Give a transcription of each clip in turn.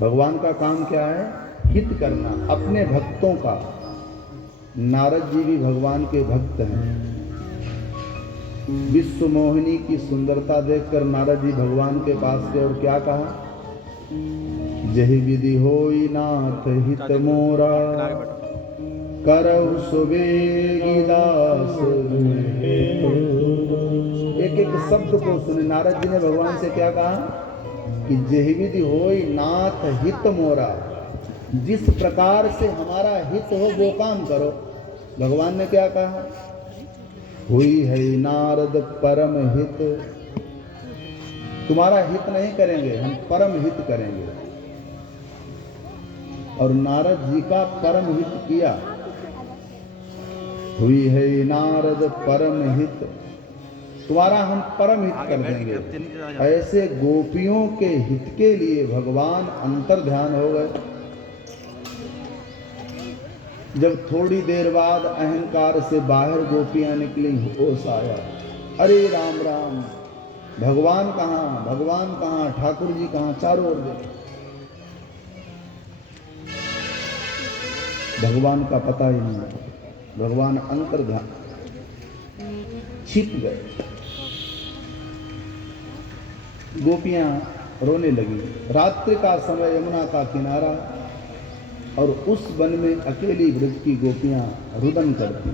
भगवान का काम क्या है? हित करना अपने भक्तों का। नारद जी भी भगवान के भक्त हैं। विश्व मोहिनी की सुंदरता देखकर नारद जी भगवान के पास गए और क्या कहा? जहि विधि होई नाथ हित मोरा, करहु सुबेगी दास। एक एक शब्द को सुने। नारद जी ने भगवान से क्या कहा कि जहि विधि होई नाथ हित मोरा, जिस प्रकार से हमारा हित हो वो काम करो। भगवान ने क्या कहा? हुई है नारद परम हित। तुम्हारा हित नहीं करेंगे, हम परम हित करेंगे। और नारद जी का परम हित किया। हुई है नारद परम हित, तुम्हारा हम परम हित कर देंगे। ऐसे गोपियों के हित के लिए भगवान अंतर ध्यान हो गए। जब थोड़ी देर बाद अहंकार से बाहर गोपियां निकली, होश आया। अरे राम राम, भगवान कहाँ, भगवान कहाँ, ठाकुर जी कहाँ? चारों ओर देखो, भगवान का पता ही नहीं। भगवान अंतर ध्यान छिप गए। गोपियां रोने लगी। रात्रि का समय, यमुना का किनारा, और उस वन में अकेली ब्रज की गोपियां रुदन करती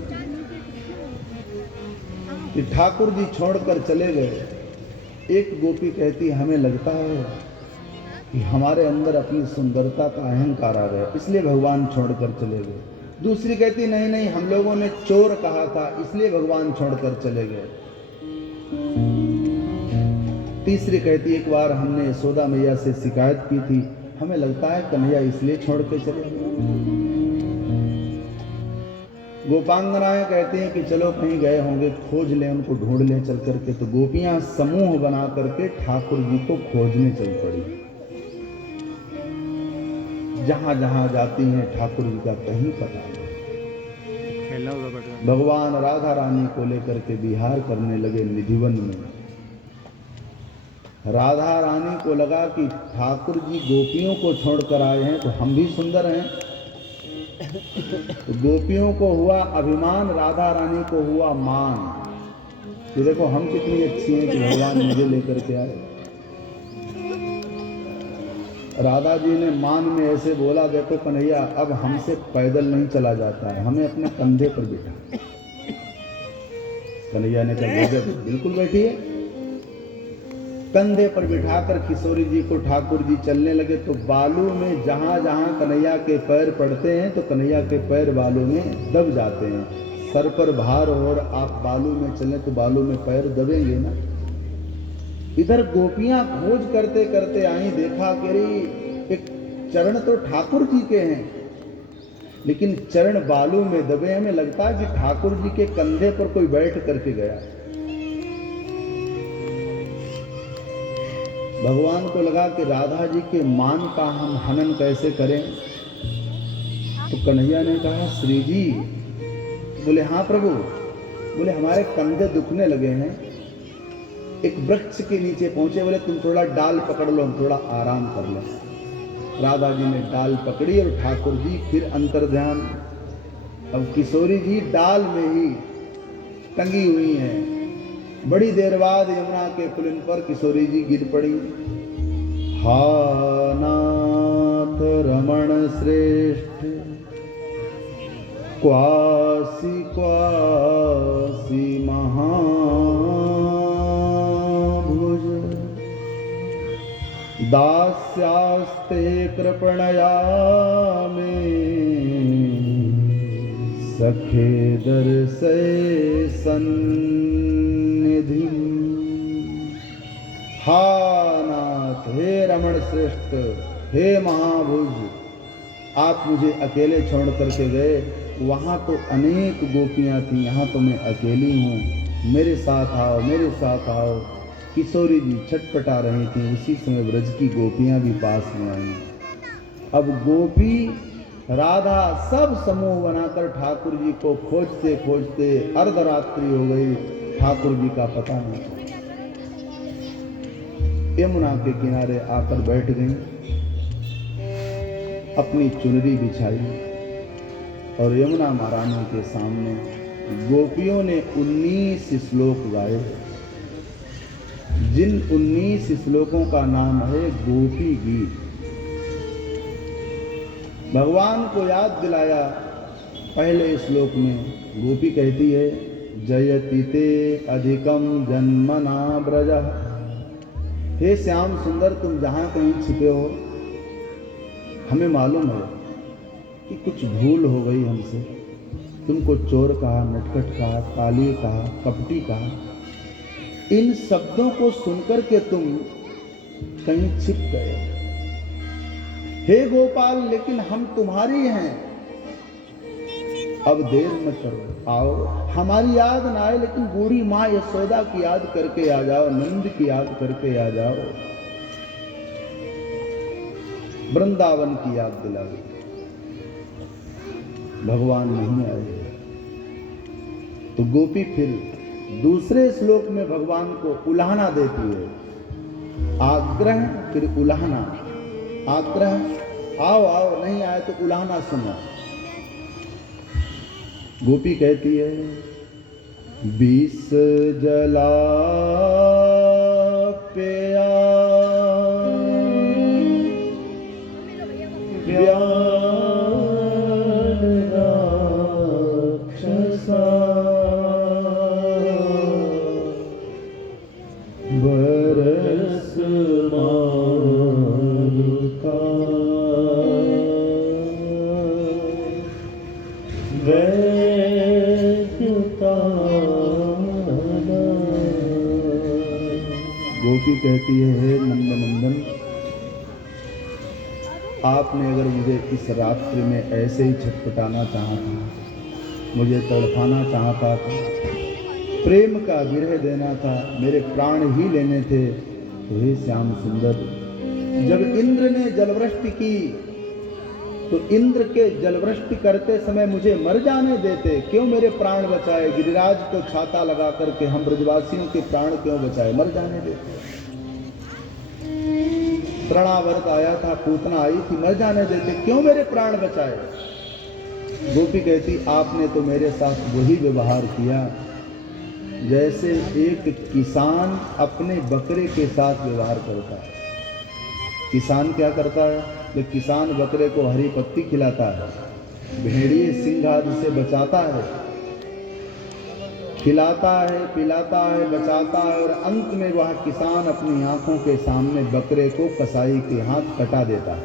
कि ठाकुर जी छोड़कर चले गए। एक गोपी कहती, हमें लगता है कि हमारे अंदर अपनी सुंदरता का अहंकार आ गया, इसलिए भगवान छोड़कर चले गए। दूसरी कहती, नहीं नहीं, हम लोगों ने चोर कहा था, इसलिए भगवान छोड़कर चले गए। तीसरी कहती, एक बार हमने यशोदा मैया से शिकायत की थी, हमें लगता है कन्हैया इसलिए छोड़ के चले गए। गोपांगनाएं कहती हैं कि चलो कहीं गए होंगे, खोज लें उनको, ढूंढ लें चल करके। तो गोपियां समूह बना करके ठाकुर जी को खोजने चल पड़ी। जहां जहां जाती हैं ठाकुर जी का कहीं पता नहीं। भगवान राधा रानी को लेकर के विहार करने लगे निधिवन में। राधा रानी को लगा कि ठाकुर जी गोपियों को छोड़कर आए हैं तो हम भी सुंदर हैं। तो गोपियों को हुआ अभिमान, राधा रानी को हुआ मान कि देखो हम कितनी अच्छी हैं कि भगवान मुझे लेकर के आए। राधा जी ने मान में ऐसे बोला, देखो कन्हैया अब हमसे पैदल नहीं चला जाता है, हमें अपने कंधे पर बिठा। कन्हैया ने कहा बिल्कुल बैठिए। कंधे पर बिठाकर किशोरी जी को ठाकुर जी चलने लगे। तो बालू में जहां जहां कन्हैया के पैर पड़ते हैं तो कन्हैया के पैर बालू में दब जाते हैं। सर पर भार हो और आप बालू में चलें तो बालू में पैर दबेंगे ना। इधर गोपियां खोज करते करते आई, देखा कि एक चरण तो ठाकुर जी के हैं, लेकिन चरण बालू में दबे। हमें लगता है कि ठाकुर जी के कंधे पर कोई बैठ करके गया। भगवान को लगा कि राधा जी के मान का हम हनन कैसे करें। तो कन्हैया ने कहा, श्री जी। बोले, हाँ प्रभु। बोले, हमारे कंधे दुखने लगे हैं। एक वृक्ष के नीचे पहुंचे। बोले, तुम थोड़ा डाल पकड़ लो, हम थोड़ा आराम कर लें। राधा जी ने डाल पकड़ी और ठाकुर जी फिर अंतर ध्यान। अब किशोरी जी डाल में ही टंगी हुई हैं। बड़ी देर बाद यमुना के पुलिन पर किशोरी जी गिर पड़ी। हा नाथ रमण श्रेष्ठ, क्वासी क्वासी महाभुज, दास्यास्ते कृपणया में, सखे दर्शय सन्निधि। हा नाथ, हे रमण श्रेष्ठ, हे महाभुज, आप मुझे अकेले छोड़ करके गए। वहां तो अनेक गोपियां थी, यहाँ तो मैं अकेली हूँ। मेरे साथ आओ, मेरे साथ आओ। किशोरी जी छटपटा रही थी। उसी समय ब्रज की गोपियां भी पास में आई। अब गोपी राधा सब समूह बनाकर ठाकुर जी को खोजते खोजते अर्धरात्रि हो गई। ठाकुर जी का पता नहीं। यमुना के किनारे आकर बैठ गई। अपनी चुनरी बिछाई और यमुना महारानी के सामने गोपियों ने 19 श्लोक गाए, जिन 19 श्लोकों का नाम है गोपी गीत। भगवान को याद दिलाया। पहले श्लोक में गोपी कहती है, जयति ते अधिकम जन्मना ब्रजः। हे श्याम सुंदर, तुम जहां कहीं छिपे हो, हमें मालूम है कि कुछ भूल हो गई हमसे। तुमको चोर कहा, नटखट कहा, काली कहा, कपटी कहा। इन शब्दों को सुनकर के तुम कहीं छिप गए। हे गोपाल, लेकिन हम तुम्हारी हैं, अब देर मत करो, आओ। हमारी याद ना आए, लेकिन बूढ़ी माँ यशोदा की याद करके आ जाओ, नंद की याद करके आ जाओ, वृंदावन की याद दिला दो। भगवान नहीं आए तो गोपी फिर दूसरे श्लोक में भगवान को उलाहना देती है। आग्रह फिर उलाहना। आग्रह, आओ आओ, नहीं आए तो उलाहना सुनो। गोपी कहती है, 20 जला पेया गोपी कहती है, हे नंदनंदन, आपने अगर मुझे इस रात्रि में ऐसे ही छटपटाना चाहा था, मुझे तड़पाना चाहता था, प्रेम का विरह देना था, मेरे प्राण ही लेने थे, तो हे श्याम सुंदर, जब इंद्र ने जलवृष्टि की तो इंद्र के जलवृष्टि करते समय मुझे मर जाने देते, क्यों मेरे प्राण बचाए? गिरिराज को छाता लगा करके हम ब्रजवासियों के प्राण क्यों बचाए? मर जाने देते। तृणावर्त आया था, पूतना आई थी, मर जाने देते, क्यों मेरे प्राण बचाए? गोपी कहती, आपने तो मेरे साथ वही व्यवहार किया जैसे एक किसान अपने बकरे के साथ व्यवहार करता है। किसान क्या करता है? तो किसान बकरे को हरी पत्ती खिलाता है, भेड़िए सिंह आदि से बचाता है, खिलाता है, पिलाता है, बचाता है, और अंत में वह किसान अपनी आंखों के सामने बकरे को कसाई के हाथ कटा देता है।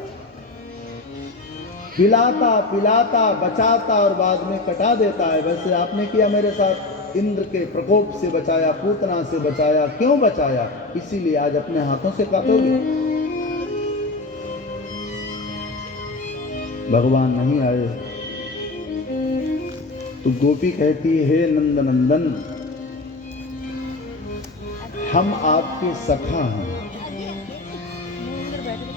खिलाता, पिलाता, बचाता और बाद में कटा देता है। वैसे आपने किया मेरे साथ। इंद्र के प्रकोप से बचाया, पूतना से बचाया, क्यों बचाया? इसीलिए आज अपने हाथों से काटोगे। भगवान नहीं आए तो गोपी कहती है, हे नंदनंदन, हम आपके सखा हैं।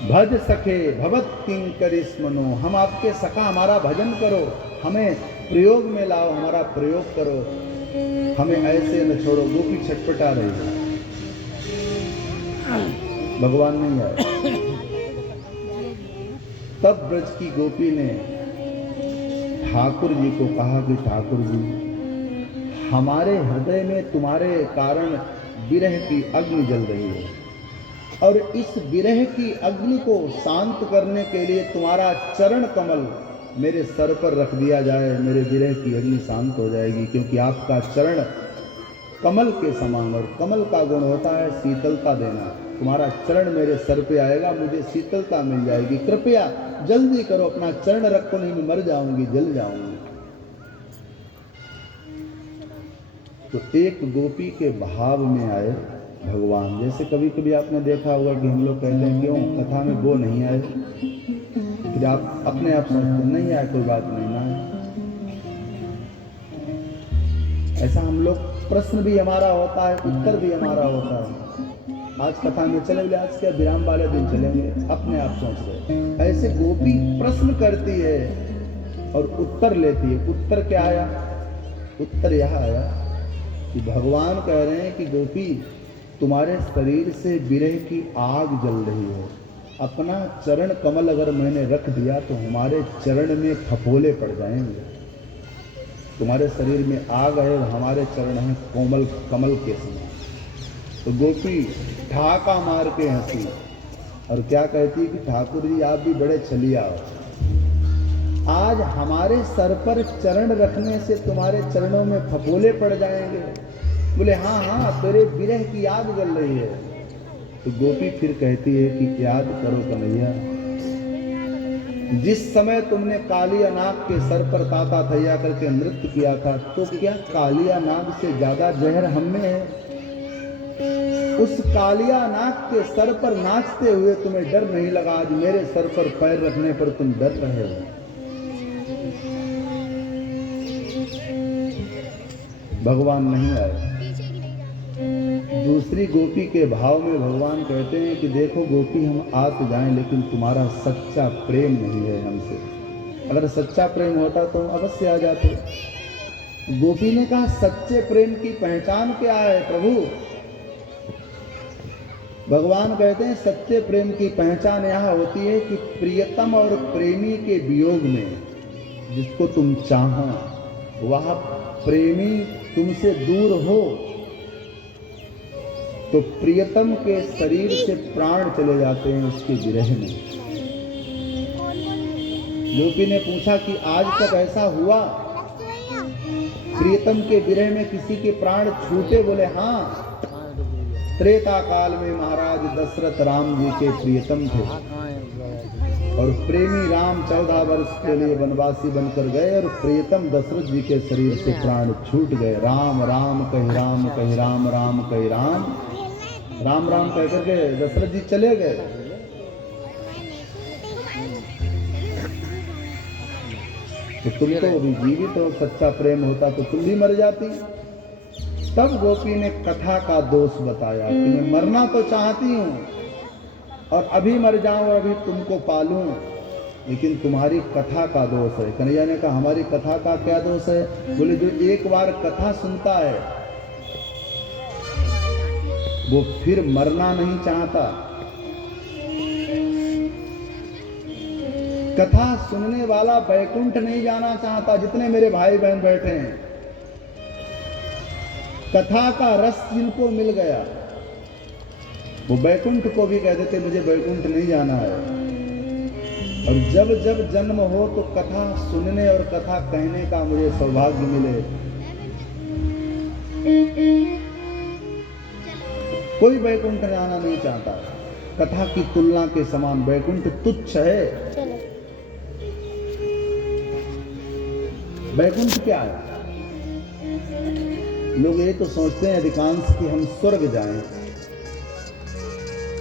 भज सखे भवत किंकरिस्मनो, हम आपके सखा, हमारा भजन करो, हमें प्रयोग में लाओ, हमारा प्रयोग करो, हमें ऐसे न छोड़ो। गोपी छटपटा रही है, भगवान नहीं आए। तब ब्रज की गोपी ने ठाकुर जी को कहा कि ठाकुर जी, हमारे हृदय में तुम्हारे कारण विरह की अग्नि जल रही है, और इस विरह की अग्नि को शांत करने के लिए तुम्हारा चरण कमल मेरे सर पर रख दिया जाए, मेरे विरह की अग्नि शांत हो जाएगी। क्योंकि आपका चरण कमल के समान, और कमल का गुण होता है शीतलता देना। तुम्हारा चरण मेरे सर पे आएगा, मुझे शीतलता मिल जाएगी। कृपया जल्दी करो, अपना चरण रखो, नहीं मैं मर जाऊंगी, जल जाऊंगी। तो एक गोपी के भाव में आए भगवान। जैसे कभी कभी आपने देखा होगा कि हम लोग कहते हैं क्यों कथा में वो नहीं आए, फिर आप अपने आप सोचते नहीं आए, कोई बात नहीं ना आए। ऐसा हम लोग, प्रश्न भी हमारा होता है, उत्तर भी हमारा होता है। आज कथा में चलेंगे, आज क्या विराम वाले दिन चलेंगे, अपने आप सोच रहे। ऐसे गोपी प्रश्न करती है और उत्तर लेती है। उत्तर क्या आया? उत्तर यह आया कि भगवान कह रहे हैं कि गोपी, तुम्हारे शरीर से विरह की आग जल रही है, अपना चरण कमल अगर मैंने रख दिया तो हमारे चरण में फफोले पड़ जाएंगे। तुम्हारे शरीर में आ गए, हमारे चरण हैं कोमल कमल के समान। तो गोपी ठाका मार के हंसी और क्या कहती कि ठाकुर जी आप भी बड़े छलिया हो, आज हमारे सर पर चरण रखने से तुम्हारे चरणों में फफोले पड़ जाएंगे। बोले हाँ हाँ, तेरे विरह की याद जल रही है। तो गोपी फिर कहती है कि याद करो कन्हैया, जिस समय तुमने कालिया नाग के सर पर ताता थैया करके नृत्य किया था, तो क्या कालिया नाग से ज्यादा जहर हम में है? उस कालिया नाग के सर पर नाचते हुए तुम्हें डर नहीं लगा, आज मेरे सर पर पैर रखने पर तुम डर रहे हो। भगवान नहीं आए। दूसरी गोपी के भाव में भगवान कहते हैं कि देखो गोपी, हम आ तो जाएं लेकिन तुम्हारा सच्चा प्रेम नहीं है हमसे। अगर सच्चा प्रेम होता तो अवश्य आ जाते। गोपी ने कहा सच्चे प्रेम की पहचान क्या है प्रभु? भगवान कहते हैं सच्चे प्रेम की पहचान यह होती है कि प्रियतम और प्रेमी के वियोग में जिसको तुम चाहो वह प्रेमी तुमसे दूर हो तो प्रियतम के शरीर से प्राण चले जाते हैं उसके विरह में। गोपी ने पूछा कि आज तक ऐसा हुआ प्रियतम के विरह में किसी के प्राण छूटे? बोले हाँ, त्रेता काल में महाराज दशरथ राम जी के प्रियतम थे और प्रेमी राम 14 वर्ष के लिए वनवासी बनकर गए और प्रियतम दशरथ जी के शरीर से प्राण छूट गए। राम राम कही राम कही राम राम कही राम, राम राम कह करके दशरथ जी चले गए। तो तुम तो अभी जीवित हो, सच्चा प्रेम होता तो तुम भी मर जाती। तब गोपी ने कथा का दोष बताया कि मैं मरना तो चाहती हूँ और अभी मर जाऊं और अभी तुमको पालूं, लेकिन तुम्हारी कथा का दोष है। कन्हैया ने कहा हमारी कथा का क्या दोष है? बोले जो एक बार कथा सुनता है वो फिर मरना नहीं चाहता। कथा सुनने वाला बैकुंठ नहीं जाना चाहता। जितने मेरे भाई बहन बैठे हैं, कथा का रस जिनको मिल गया वो बैकुंठ को भी कह देते मुझे बैकुंठ नहीं जाना है। और जब जब जन्म हो तो कथा सुनने और कथा कहने का मुझे सौभाग्य मिले। कोई बैकुंठ जाना नहीं चाहता। कथा की तुलना के समान बैकुंठ तुच्छ है। बैकुंठ क्या है? लोग ये तो सोचते हैं अधिकांश कि हम स्वर्ग जाएं,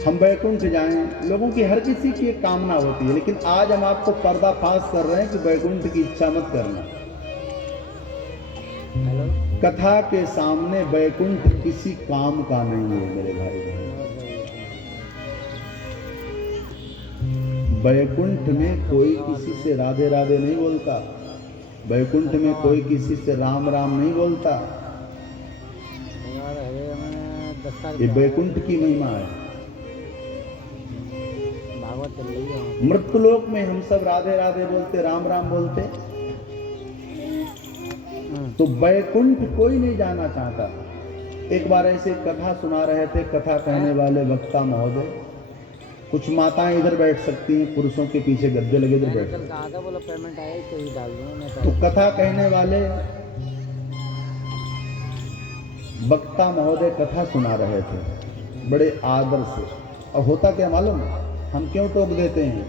हम बैकुंठ जाएं। लोगों की हर किसी की एक कामना होती है, लेकिन आज हम आपको पर्दाफाश कर रहे हैं कि बैकुंठ की इच्छा मत करना। कथा के सामने बैकुंठ किसी काम का नहीं है मेरे भाई बहन। बैकुंठ में कोई किसी से राधे राधे नहीं बोलता। बैकुंठ में कोई किसी से राम राम नहीं बोलता। ये बैकुंठ की महिमा है। मृत्युलोक में हम सब राधे राधे बोलते, राम राम बोलते, तो बैकुंठ कोई नहीं जाना चाहता। एक बार ऐसे कथा सुना रहे थे कथा कहने वाले वक्ता महोदय। कुछ माताएं इधर बैठ सकती हैं, पुरुषों के पीछे गद्दे लगे इधर बैठ। तो कथा कहने वाले वक्ता महोदय कथा सुना रहे थे बड़े आदर से। और होता क्या मालूम, हम क्यों टोक देते हैं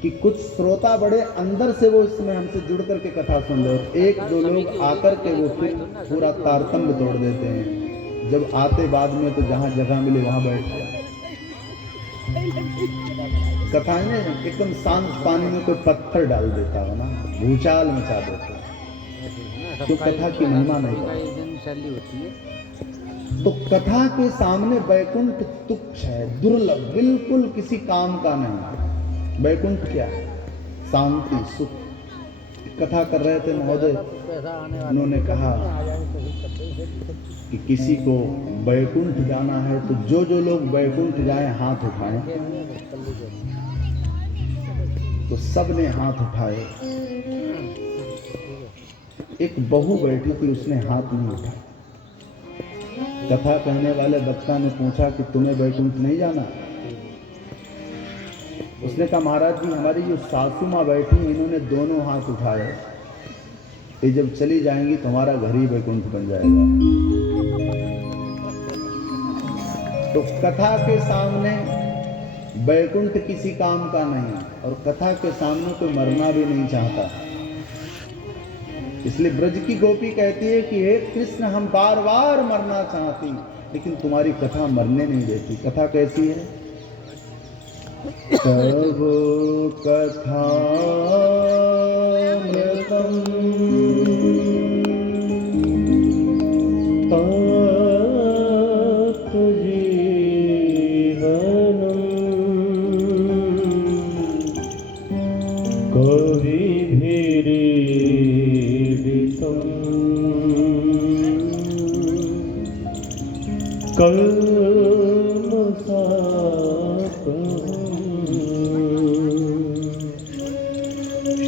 कि कुछ श्रोता बड़े अंदर से वो इसमें हमसे जुड़ करके कथा सुन रहे हो। एक दो लोग आकर के वो फिर पूरा तारतम्य तोड़ देते हैं। जब आते बाद में तो जहाँ जगह मिले वहाँ बैठ जाए। कथाएं एकदम शांत पानी में कोई पत्थर डाल देता है ना, भूचाल मचा देता है। तो कथा की महिमा नहीं होती है। तो कथा के सामने बैकुंठ तुच्छ है, दुर्लभ, बिल्कुल किसी काम का नहीं। बैकुंठ क्या है? शांति, सुख। कथा कर रहे थे महोदय, उन्होंने कहा कि किसी को वैकुंठ जाना है तो जो जो लोग वैकुंठ जाएं हाथ उठाएं। तो सबने हाथ उठाए। एक बहू बैठी थी, उसने हाथ नहीं उठाया। कथा कहने वाले वक्ता ने पूछा कि तुम्हें वैकुंठ नहीं जाना? उसने कहा महाराज जी, हमारी जो सासू माँ बैठी इन्होंने दोनों हाथ उठाए, ये जब चली जाएंगी तो हमारा घर ही वैकुंठ बन जाएगा। तो कथा के सामने वैकुंठ किसी काम का नहीं, और कथा के सामने कोई मरना भी नहीं चाहता। इसलिए ब्रज की गोपी कहती है कि हे कृष्ण, हम बार बार मरना चाहती, लेकिन तुम्हारी कथा मरने नहीं देती। कथा कैसी है? तब कथा मृतम तत् जीवनम कविभिरीडितम कल्मषापहम्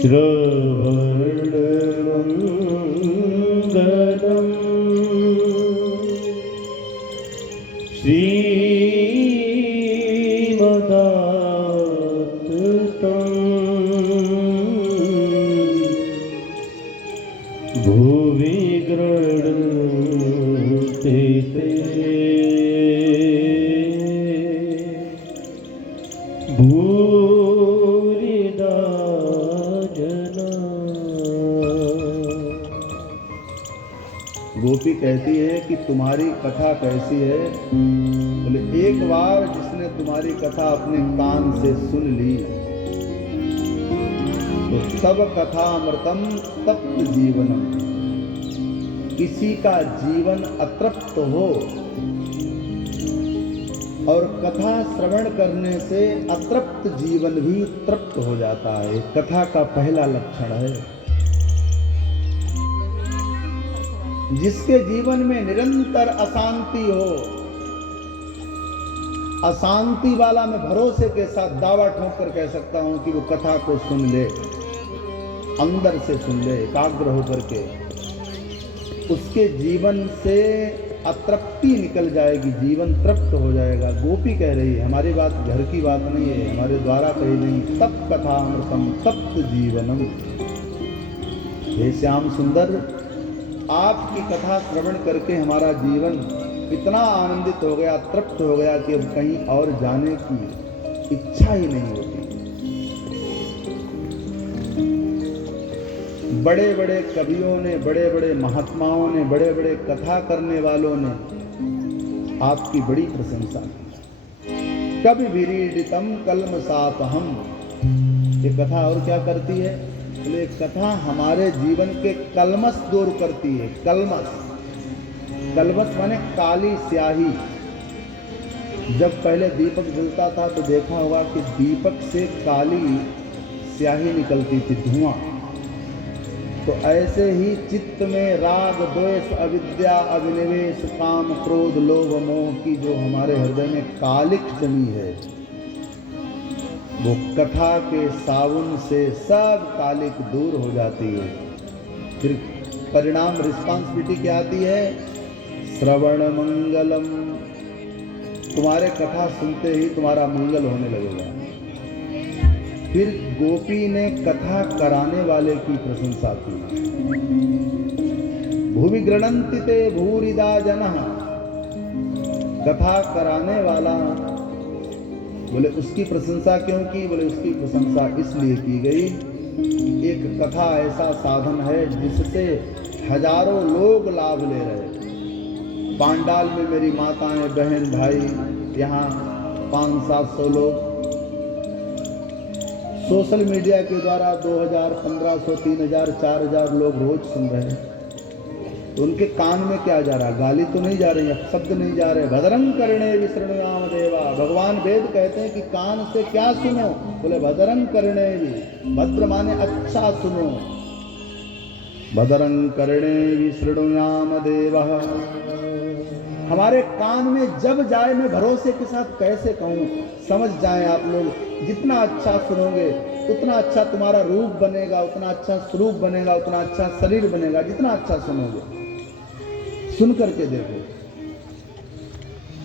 श्रवणमङ्गलम् श्रीमदाततं भुवि गृह्णन्ति ते भूरिदा जना। गोपी कहती है कि तुम्हारी कथा कैसी है? बोले एक बार जिसने तुम्हारी कथा अपने कान से सुन ली तो सब कथा अमृतम तप्त जीवनम। किसी का जीवन अतृप्त हो और कथा श्रवण करने से अतृप्त जीवन भी तृप्त हो जाता है। कथा का पहला लक्षण है। जिसके जीवन में निरंतर अशांति हो, अशांति वाला मैं भरोसे के साथ दावा ठोक कर कह सकता हूं कि वो कथा को सुन ले, अंदर से सुन ले, एकाग्र होकर के, उसके जीवन से अतृप्ति निकल जाएगी, जीवन तृप्त हो जाएगा। गोपी कह रही है, हमारी बात घर की बात नहीं है, हमारे द्वारा कही नहीं। तप कथा अमृतम तप्त जीवनम। हे श्याम सुंदर, आपकी कथा श्रवण करके हमारा जीवन इतना आनंदित हो गया, तृप्त हो गया कि अब कहीं और जाने की इच्छा ही नहीं होती। बड़े बड़े कवियों ने, बड़े बड़े महात्माओं ने, बड़े बड़े कथा करने वालों ने आपकी बड़ी प्रशंसा की। कवि विरीडितम कल्मषापहम्। ये कथा और क्या करती है? बोले कथा हमारे जीवन के कलमश दूर करती है। कलमश, कलमश माने काली स्याही। जब पहले दीपक जलता था तो देखा होगा कि दीपक से काली स्याही निकलती थी, धुआं। तो ऐसे ही चित्त में राग, द्वेष, अविद्या, अभिनिवेश, काम, क्रोध, लोभ, मोह की जो हमारे हृदय में कालिक जमी है, वो कथा के सावन से सब कालिक दूर हो जाती है। फिर परिणाम, रिस्पॉन्सिबिलिटी क्या आती है? श्रवण मंगलम। तुम्हारे कथा सुनते ही तुम्हारा मंगल होने लगेगा। फिर गोपी ने कथा कराने वाले की प्रशंसा की। भुवि गृह्णन्ति ते भूरिदा जनः। कथा कराने वाला, बोले उसकी प्रशंसा क्यों की? बोले उसकी प्रशंसा इसलिए की गई, एक कथा ऐसा साधन है जिससे हजारों लोग लाभ ले रहे। पांडाल में मेरी माताएं, बहन, भाई, यहाँ 500-700 लोग सोशल मीडिया के द्वारा 2000, 1500, 3000, 4000 लोग रोज सुन रहे हैं। तो उनके कान में क्या जा रहा है? गाली तो नहीं जा रही, शब्द नहीं जा रहे। भद्रं कर्णे विशृणुयाम देवा। भगवान वेद कहते हैं कि कान से क्या सुनो? बोले भद्रं कर्णे। भद्र माने अच्छा सुनो। भद्रं कर्णेभिः शृणुयाम देवः। हमारे कान में जब जाए, मैं भरोसे के साथ कैसे कहूँ, समझ जाए आप लोग। जितना अच्छा सुनोगे उतना अच्छा तुम्हारा रूप बनेगा, उतना अच्छा स्वरूप बनेगा, उतना अच्छा शरीर बनेगा। जितना अच्छा सुनोगे, सुन करके देखो।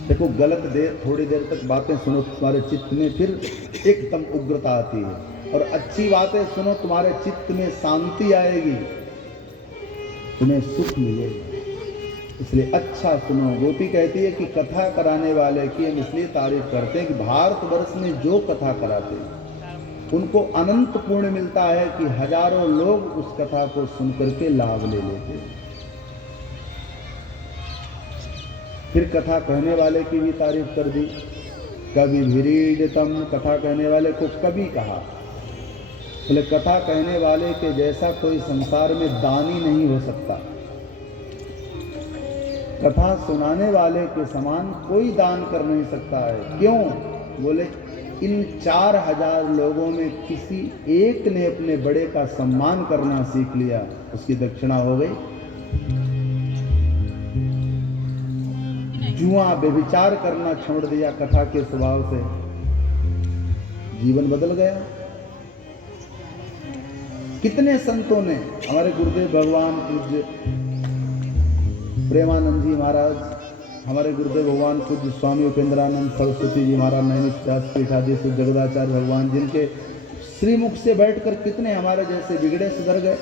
देखो गलत देर, थोड़ी देर तक बातें सुनो, तुम्हारे चित्त में फिर एकदम उग्रता आती है, और अच्छी बातें सुनो, तुम्हारे चित्त में शांति आएगी, तुम्हें सुख मिलेगा। इसलिए अच्छा सुनो। गोपी कहती है कि कथा कराने वाले की हम इसलिए तारीफ करते हैं कि भारतवर्ष में जो कथा कराते हैं उनको अनंत पुण्य मिलता है कि हजारों लोग उस कथा को सुनकर के लाभ ले लेते हैं। फिर कथा कहने वाले की भी तारीफ कर दी। कवि भिरीडितम, कथा कहने वाले को कवि कहा। बोले कथा कहने वाले के जैसा कोई संसार में दानी नहीं हो सकता। कथा सुनाने वाले के समान कोई दान कर नहीं सकता है। क्यों? बोले इन 4000 लोगों में किसी एक ने अपने बड़े का सम्मान करना सीख लिया, उसकी दक्षिणा हो गई। जुआ व्यभिचार करना छोड़ दिया कथा के स्वभाव से, जीवन बदल गया। कितने संतों ने, हमारे गुरुदेव भगवान पूज्य प्रेमानंद जी महाराज, हमारे गुरुदेव भगवान पूज्य स्वामी उपेंद्रानंद सरस्वती जी महाराज, नैमिष पीठाधीश्वर जगदाचार्य भगवान, जिनके श्रीमुख से बैठकर कितने हमारे जैसे बिगड़े सुधर गए।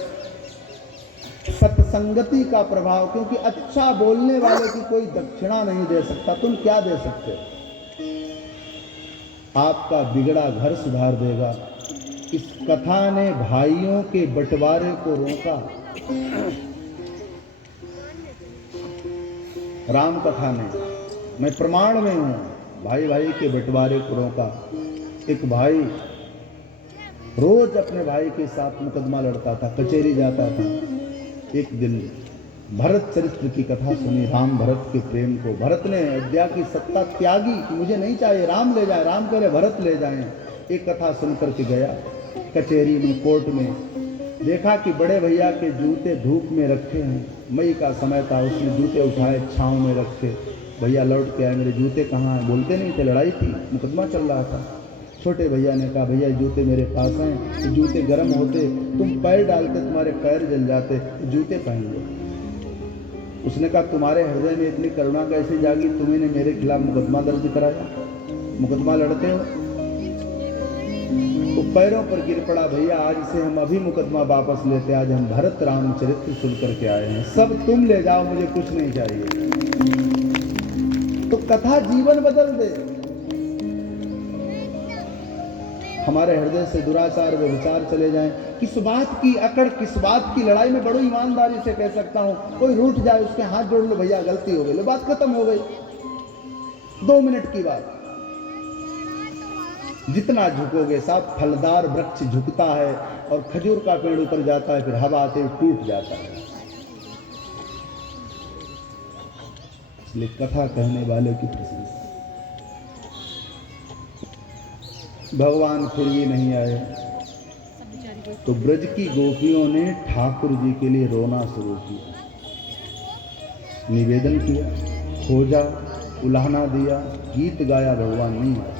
सत्संगति का प्रभाव, क्योंकि अच्छा बोलने वाले की कोई दक्षिणा नहीं दे सकता। तुम क्या दे सकते? आपका बिगड़ा घर सुधार देगा। इस कथा ने भाइयों के बंटवारे को रोका। राम कथा ने, मैं प्रमाण में हूं, भाई भाई के बंटवारे को रोका। एक भाई रोज अपने भाई के साथ मुकदमा लड़ता था, कचहरी जाता था। एक दिन भरत चरित्र की कथा सुनी, राम भरत के प्रेम को। भरत ने अयोध्या की सत्ता त्यागी कि मुझे नहीं चाहिए, राम ले जाए। राम कह रहे भरत ले जाएं। एक कथा सुनकर के गया कचहरी में, कोर्ट में। देखा कि बड़े भैया के जूते धूप में रखे हैं। मई का समय था, उसने जूते उठाए, छांव में रखे। भैया लौट के आए, मेरे जूते कहाँ हैं? बोलते नहीं थे, लड़ाई थी, मुकदमा चल रहा था। छोटे भैया ने कहा, भैया जूते मेरे पास हैं। तो जूते गर्म होते, तुम पैर डालते, तुम्हारे पैर जल जाते, जूते पहन लो। उसने कहा, तुम्हारे हृदय में इतनी करुणा कैसे जागी, तुम्हें ने मेरे खिलाफ मुकदमा दर्ज कराया, मुकदमा लड़ते हो? वो पैरों पर गिर पड़ा, भैया आज से हम अभी मुकदमा वापस लेते, आज हम भरत राम चरित्र सुन करके आए हैं, सब तुम ले जाओ, मुझे कुछ नहीं चाहिए। तो कथा जीवन बदल दे। हमारे हृदय से दुराचार व विचार चले जाएं। किस बात की अकड़, किस बात की लड़ाई, में बड़ी ईमानदारी से कह सकता हूं। कोई रूठ जाए, उसके हाथ जोड़ लो, भैया गलती हो गई, लो बात खत्म हो गई। 2 मिनट की बात। जितना झुकोगे, साथ फलदार वृक्ष झुकता है और खजूर का पेड़ ऊपर जाता है, फिर हवा आते टूट जाता है। इसलिए कथा कहने वाले की प्रशंसा। भगवान फिर भी नहीं आए तो ब्रज की गोपियों ने ठाकुर जी के लिए रोना शुरू किया, निवेदन किया, खोजा, उलाहना दिया, गीत गाया, भगवान नहीं आए।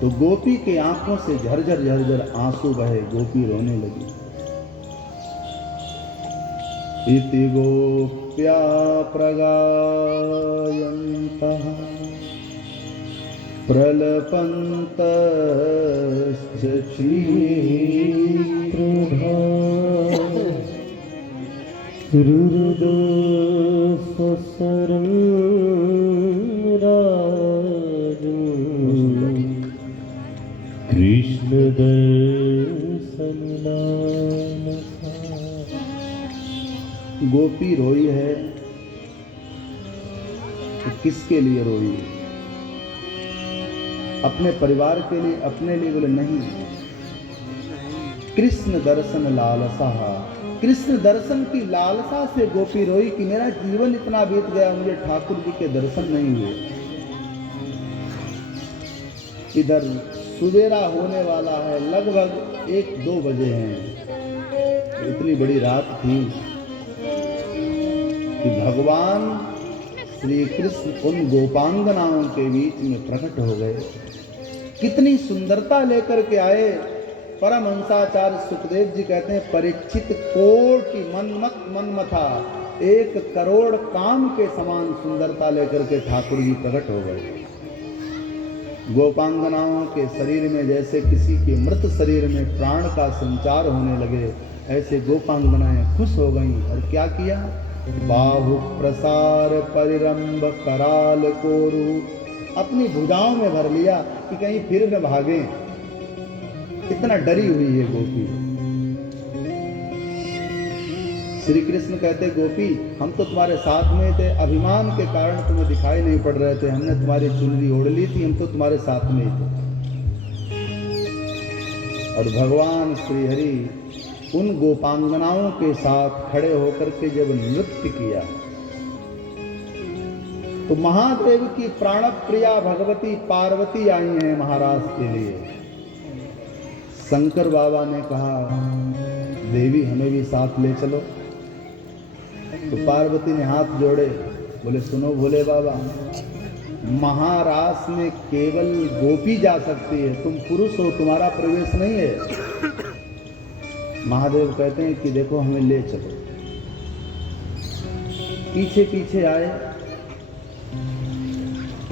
तो गोपी के आंखों से झरझर झरझर आंसू बहे, गोपी रोने लगी। इति गोप्या प्रगायन्तः प्रलपन्तश्च क्षीप्रभा रुरुदो स्वसरं राजं कृष्ण दर्शनलालसा। गोपी रोई है तो किसके लिए रोई? अपने परिवार के लिए, अपने लिए? बोले नहीं, कृष्ण दर्शन लालसा। कृष्ण दर्शन की लालसा से गोपी रोई कि मेरा जीवन इतना बीत गया, मुझे ठाकुर जी के दर्शन नहीं हुए। इधर सुबेरा होने वाला है, लगभग 1-2 बजे हैं। इतनी बड़ी रात थी कि भगवान श्री कृष्ण उन गोपांगनाओं के बीच में प्रकट हो गए। कितनी सुंदरता लेकर के आए। परमहंसाचार्य सुखदेव जी कहते हैं, परीक्षित कोटि मनमथा, 1 करोड़ काम के समान सुंदरता लेकर के ठाकुर जी प्रकट हो गए। गोपांगनाओं के शरीर में जैसे किसी के मृत शरीर में प्राण का संचार होने लगे, ऐसे गोपांगनाएं खुश हो गईं। और क्या किया? बाहु प्रसार परिरंभ कराल कोरु, अपनी भुजाओं में भर लिया कि कहीं फिर न भागें। इतना डरी हुई है गोपी। श्री कृष्ण कहते, गोपी हम तो तुम्हारे साथ में थे, अभिमान के कारण तुम्हें दिखाई नहीं पड़ रहे थे, हमने तुम्हारी चुनरी ओढ़ ली थी, हम तो तुम्हारे साथ में ही थे। और भगवान श्री हरि उन गोपांगनाओं के साथ खड़े होकर के जब नृत्य किया तो महादेव की प्राण प्रिया भगवती पार्वती आई हैं महाराज के लिए। शंकर बाबा ने कहा, देवी हमें भी साथ ले चलो। तो पार्वती ने हाथ जोड़े, बोले सुनो भोले बाबा, महाराज में केवल गोपी जा सकती है, तुम पुरुष हो, तुम्हारा प्रवेश नहीं है। महादेव कहते हैं कि देखो हमें ले चलो। पीछे पीछे आए,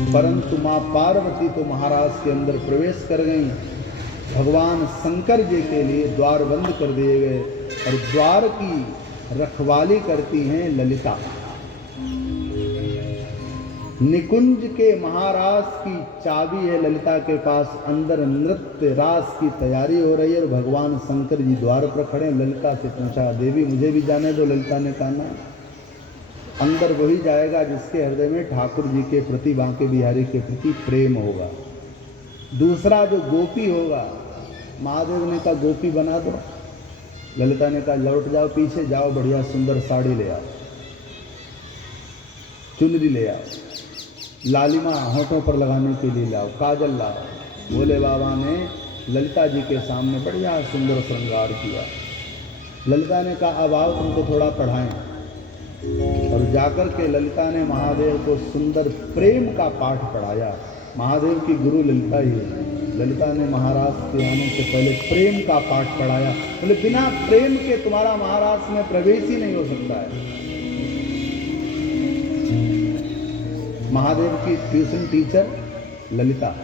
परंतु मां पार्वती तो महाराज के अंदर प्रवेश कर गई। भगवान शंकर जी के लिए द्वार बंद कर दिए गए और द्वार की रखवाली करती हैं ललिता। निकुंज के महाराज की चाबी है ललिता के पास, अंदर नृत्य रास की तैयारी हो रही है और भगवान शंकर जी द्वार पर खड़े। ललिता से पूछा, देवी मुझे भी जाने दो। ललिता ने कहा, ना, अंदर वही जाएगा जिसके हृदय में ठाकुर जी के प्रति, बांके बिहारी के प्रति प्रेम होगा। दूसरा जो गोपी होगा, महादेव ने कहा गोपी बना दो। ललिता ने कहा लौट जाओ, पीछे जाओ, बढ़िया सुंदर साड़ी ले आओ, चुनरी ले आओ, लालिमा होठों पर लगाने के लिए लाओ, काजल लाओ। भोले बाबा ने ललिता जी के सामने बढ़िया सुंदर श्रृंगार किया। ललिता ने कहा अब आओ तुमको थोड़ा पढ़ाएं। और जाकर के ललिता ने महादेव को सुंदर प्रेम का पाठ पढ़ाया। महादेव की गुरु ललिता ही है। ललिता ने महाराज के आने से पहले प्रेम का पाठ पढ़ाया। बोले बिना प्रेम के तुम्हारा महाराज में प्रवेश ही नहीं हो सकता है। महादेव की ट्यूशन टीचर ललिता।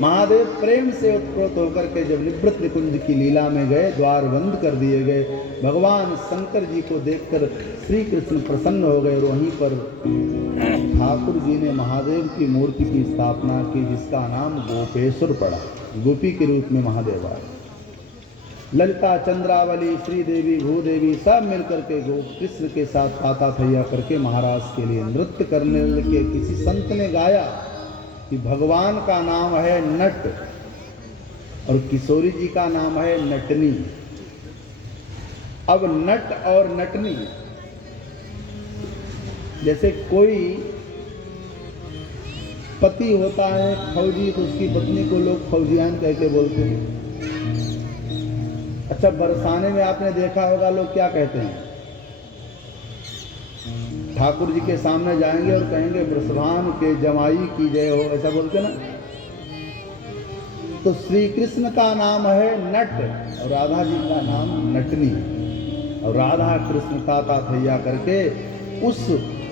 महादेव प्रेम से उत्प्रोत होकर के जब निवृत्त निकुंज की लीला में गए, द्वार बंद कर दिए गए। भगवान शंकर जी को देखकर श्री कृष्ण प्रसन्न हो गए और वहीं पर ठाकुर जी ने महादेव की मूर्ति की स्थापना की, जिसका नाम गोपेश्वर पड़ा। गोपी के रूप में महादेव आए। ललिता, चंद्रावली, श्रीदेवी, भूदेवी सब मिलकर के कृष्ण के साथ ताता थैया करके महाराज के लिए नृत्य करने लगे। किसी संत ने गाया कि भगवान का नाम है नट और किशोरी जी का नाम है नटनी। अब नट और नटनी, जैसे कोई पति होता है फौजी तो उसकी पत्नी को लोग फौजियान कह के बोलते हैं। अच्छा, बरसाने में आपने देखा होगा लोग क्या कहते हैं, ठाकुर जी के सामने जाएंगे और कहेंगे वृषभान के जमाई की जय हो, ऐसा बोलते ना। तो श्री कृष्ण का नाम है नट और राधा जी का नाम नटनी। और राधा कृष्ण ताता थैया करके उस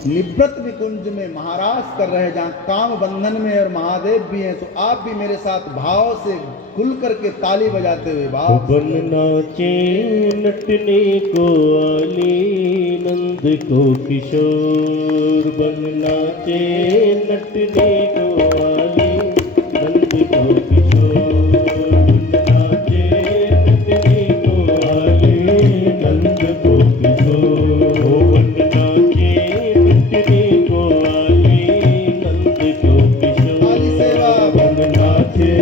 निवृत्त निकुंज में महाराज कर रहे, जहाँ काम बंधन में और महादेव भी हैं। तो आप भी मेरे साथ भाव से खुल करके ताली बजाते हुए भाव बन नाचे नटने को आली नंद को किशोर। बन नाचे नटने को आली नंद को किशोर। बन नाचे नटने को आली नंद को किशोर। बन नाचे नटने को आली नंद को किशोर। बन नाचे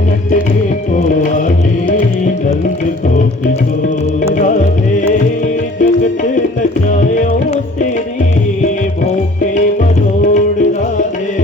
नटने को आली नंद को किशोर। राधे जगत नचायो तेरी भोंके मरोड़। राधे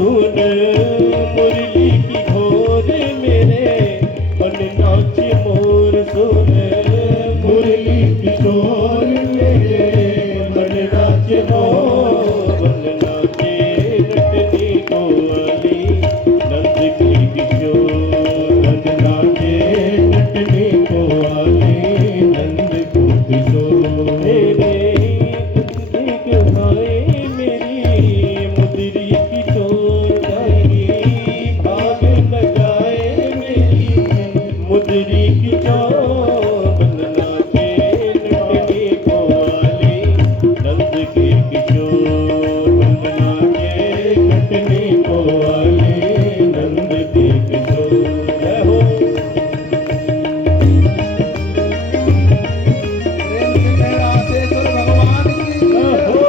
सुन मुरली की घोर मेरे मन नाचे मोर सुन मुरली की घोर मेरे मन नाचे मोर मन नाचे नटनी गोवाली नंद की किशोर मन नाचे नटनी गोवाली नंद को किशोर मेरे देख भाई मेरी मुदरी की चोर जाएगी भाग न जाए मेरी मुदरी की चोर बन नाचे नटनी गोवाली नंद के किशोर बन नाचे नटनी गोवाली नंद के किशोर जय हो प्रेम से कह राधेश्वर भगवान की जय हो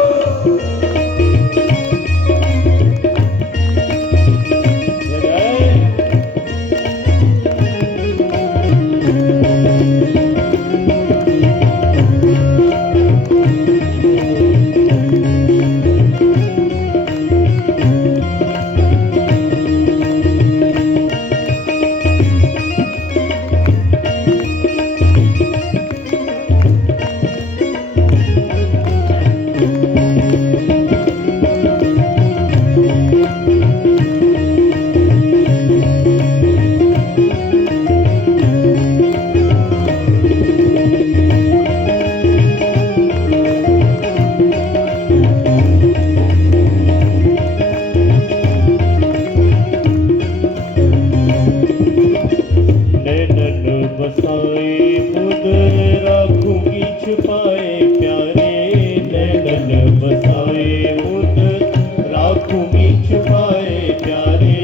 नैनन बसाए खुद राखूंगी छुपाए प्यारे नैनन बसाए खुद राखूंगी छुपाए प्यारे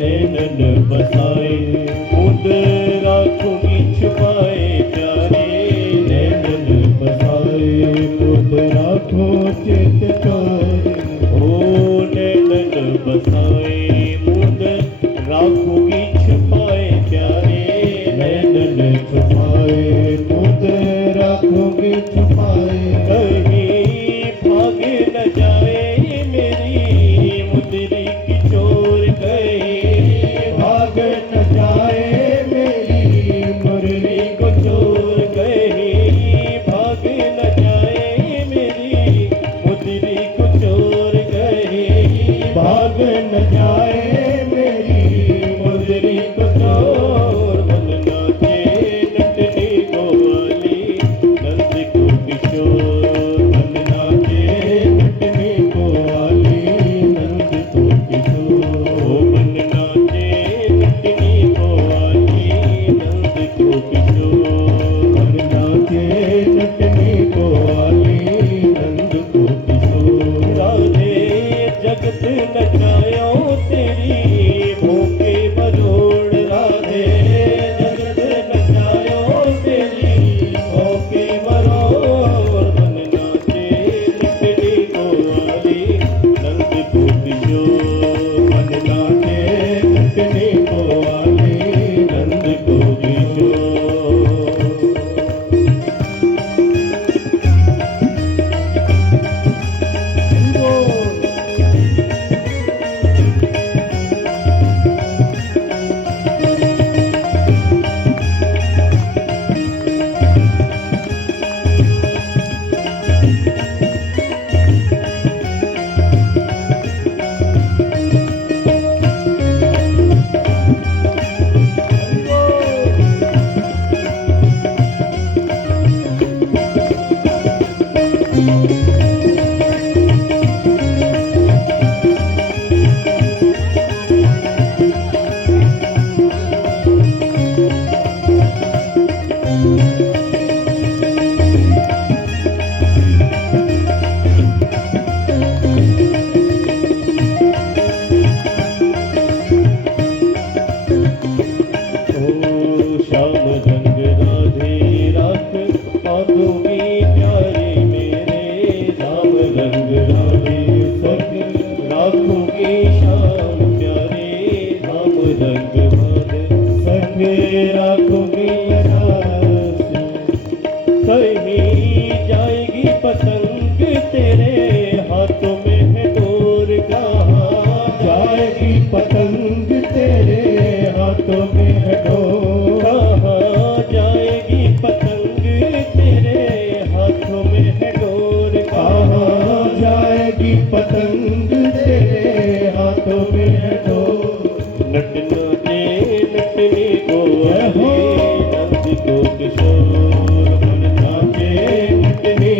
नैनन बसाए खुद राखूंगी छुपाए प्यारे नैनन बसाए खुद राखो चित चोर ओ नैनन बसाए खुद राखूंगी छुपाए प्यारे नैनन छुपाए खुद राखूंगी छुपाए कहीं भाग न जाए मेरी मुदरी की चोर कहीं भाग न जाए मेरी मुरली को चोर कहीं भाग न जाए मेरी मुदरी को चोर कहीं भाग न जाए मेरी मुदरी को चोर बन नाचे नटनी गोवाली नंद को किशोर बन नाचे नटनी गोवाली नंद को किशोर बन नाचे नटनी गोवाली नंद को किशोर बन नाचे नटनी गोवाली नंद को किशोर राधे जगत नचायो तेरी जाएगी पतंग तेरे हाथों में है डोर। कहाँ जाएगी पतंग तेरे हाथों में है डोर। कहाँ जाएगी पतंग तेरे हाथों में है डोर। नट नाचे नटने को आए नंद को किशोर। मन नाचे नटने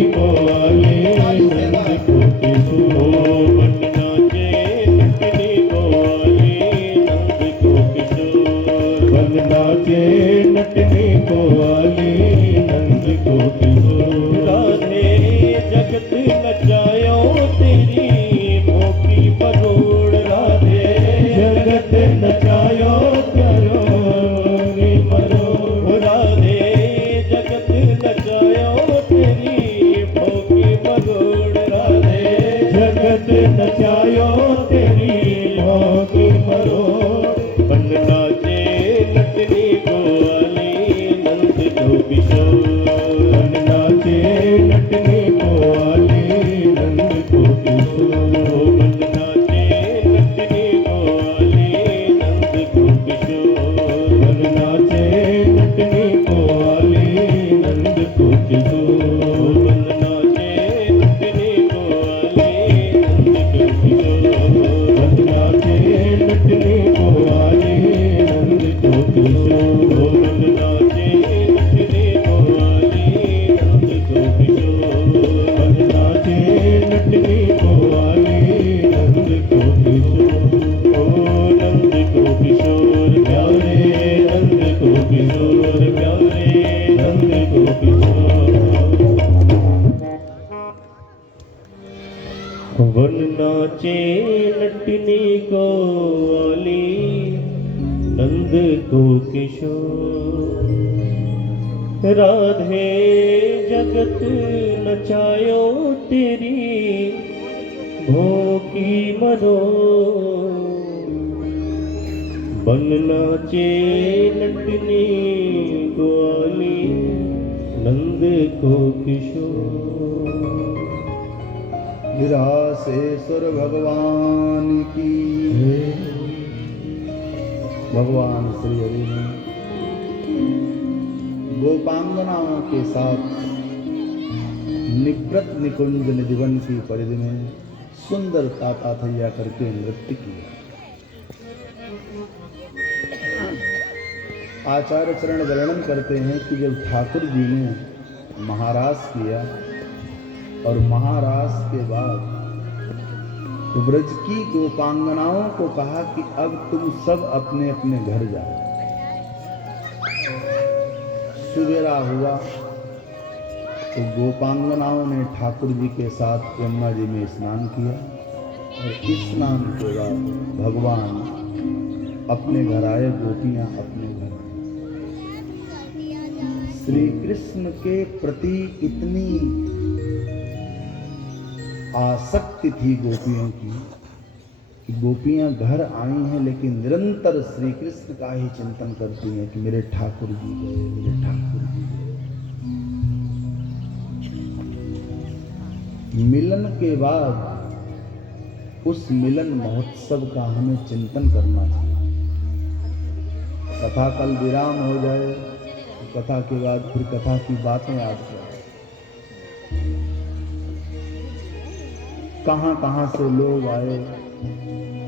को आए नंद को किशोर। मन नाचे नटने को आए नंद को किशोर। मन नाचे नटने को आए नंद को किशोर। राधे जगत नचायो तेरी भोगी परोड़। राधे जगत नचायो करो रे मरोड़। राधे जगत नचायो तेरी भोगी परोड़। राधे जगत नचायो तेरी भोगी परोड़। बन नाचे नटने को आले नंद को किशोर। बन नाचे नटने को आले नंद को किशोर। बन नाचे नटने को आले नंद को किशोर। बन नाचे नटने को आले नंद को किशोर। बन नाचे नटने को आले नंद को किशोर। बन नाचे नटने को आले नंद को किशोर। बन नाचे नटने को आले नंद को किशोर। बन नाचे नटने को आले नंद को किशोर। ओ नंद को किशोर प्यारे नंद को किशोर प्यारे नंद को किशोर। वन नाचे नटने को आली नंद को किशोर। राधे जगत नचायो तेरी भोगी मरो। बन नाचे नटने को आली नंद को किशोर। विरासेश्वर भगवान की। भगवान श्री हरि ने गोपांगनाओं के साथ निवृत्त निकुंज निधिवन की परिधि में सुंदर ताताथैया करके नृत्य किया। आचार्य चरण वर्णन करते हैं कि जब ठाकुर जी ने महारास किया और महारास के बाद ब्रज की गोपांगनाओं को कहा कि अब तुम सब अपने अपने घर जाओ। सवेरा हुआ तो गोपांगनाओं ने ठाकुर जी के साथ यमुना जी में स्नान किया और स्नान के बाद भगवान अपने घर आए, गोपियां अपने घर आए। श्री कृष्ण के प्रति इतनी आसक्ति थी गोपियों की कि गोपियां घर आई हैं लेकिन निरंतर श्री कृष्ण का ही चिंतन करती हैं कि मेरे ठाकुर जी गए, मेरे ठाकुर जी गए। मिलन के बाद उस मिलन महोत्सव का हमें चिंतन करना चाहिए। कथा कल विराम हो जाए तो कथा के बाद फिर कथा की बातें याद करें। कहां कहां से लोग आए,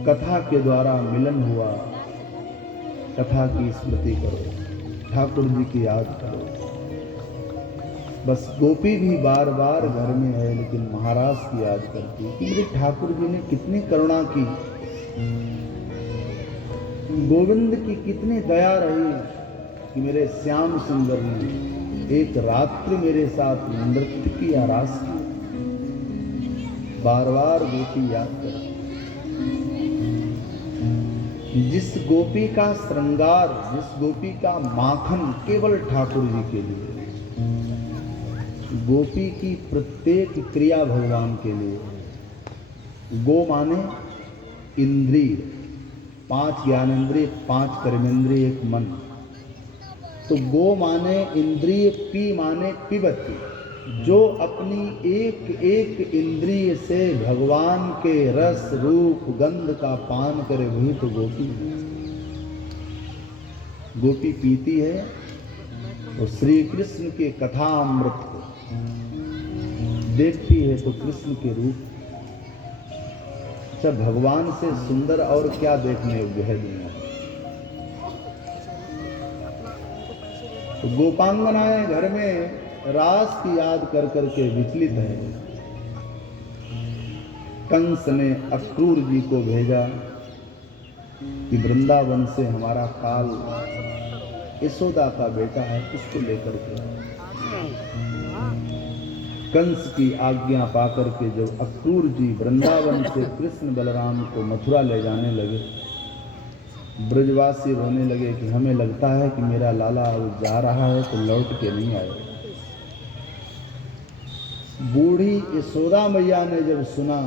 कथा के द्वारा मिलन हुआ। कथा की स्मृति करो, ठाकुर जी की याद करो। बस गोपी भी बार बार घर में है लेकिन महाराज की याद करती है कि मेरे ठाकुर जी ने कितनी करुणा की, गोविंद की कितनी दया रही कि मेरे श्याम सुंदर ने एक रात्रि मेरे साथ नृत्य किया, रास की। बार बार गोपी याद कर। जिस गोपी का श्रृंगार, जिस गोपी का माखन केवल ठाकुर जी के लिए, गोपी की प्रत्येक क्रिया भगवान के लिए। गो माने इंद्रिय, 5 ज्ञानेंद्रिय, 5 कर्मेंद्रिय, 1 मन। तो गो माने इंद्रिय, पी माने पिबती, जो अपनी एक एक इंद्रिय से भगवान के रस रूप गंध का पान करे वही तो गोपी है। गोपी पीती है तो श्री कृष्ण के कथामृत को, देखती है तो कृष्ण के रूप। अच्छा, भगवान से सुंदर और क्या देखने योग्य है दुनिया। तो गोपांगनाएं घर में रास की याद कर करके विचलित है। कंस ने अक्रूर जी को भेजा कि वृंदावन से हमारा काल यशोदा का बेटा है, उसको लेकर के। कंस की आज्ञा पाकर के जब अक्रूर जी वृंदावन से कृष्ण बलराम को मथुरा ले जाने लगे, ब्रजवासी रोने लगे कि हमें लगता है कि मेरा लाला जा रहा है तो लौट के नहीं आएगा। बूढ़ी यशोदा मैया ने जब सुना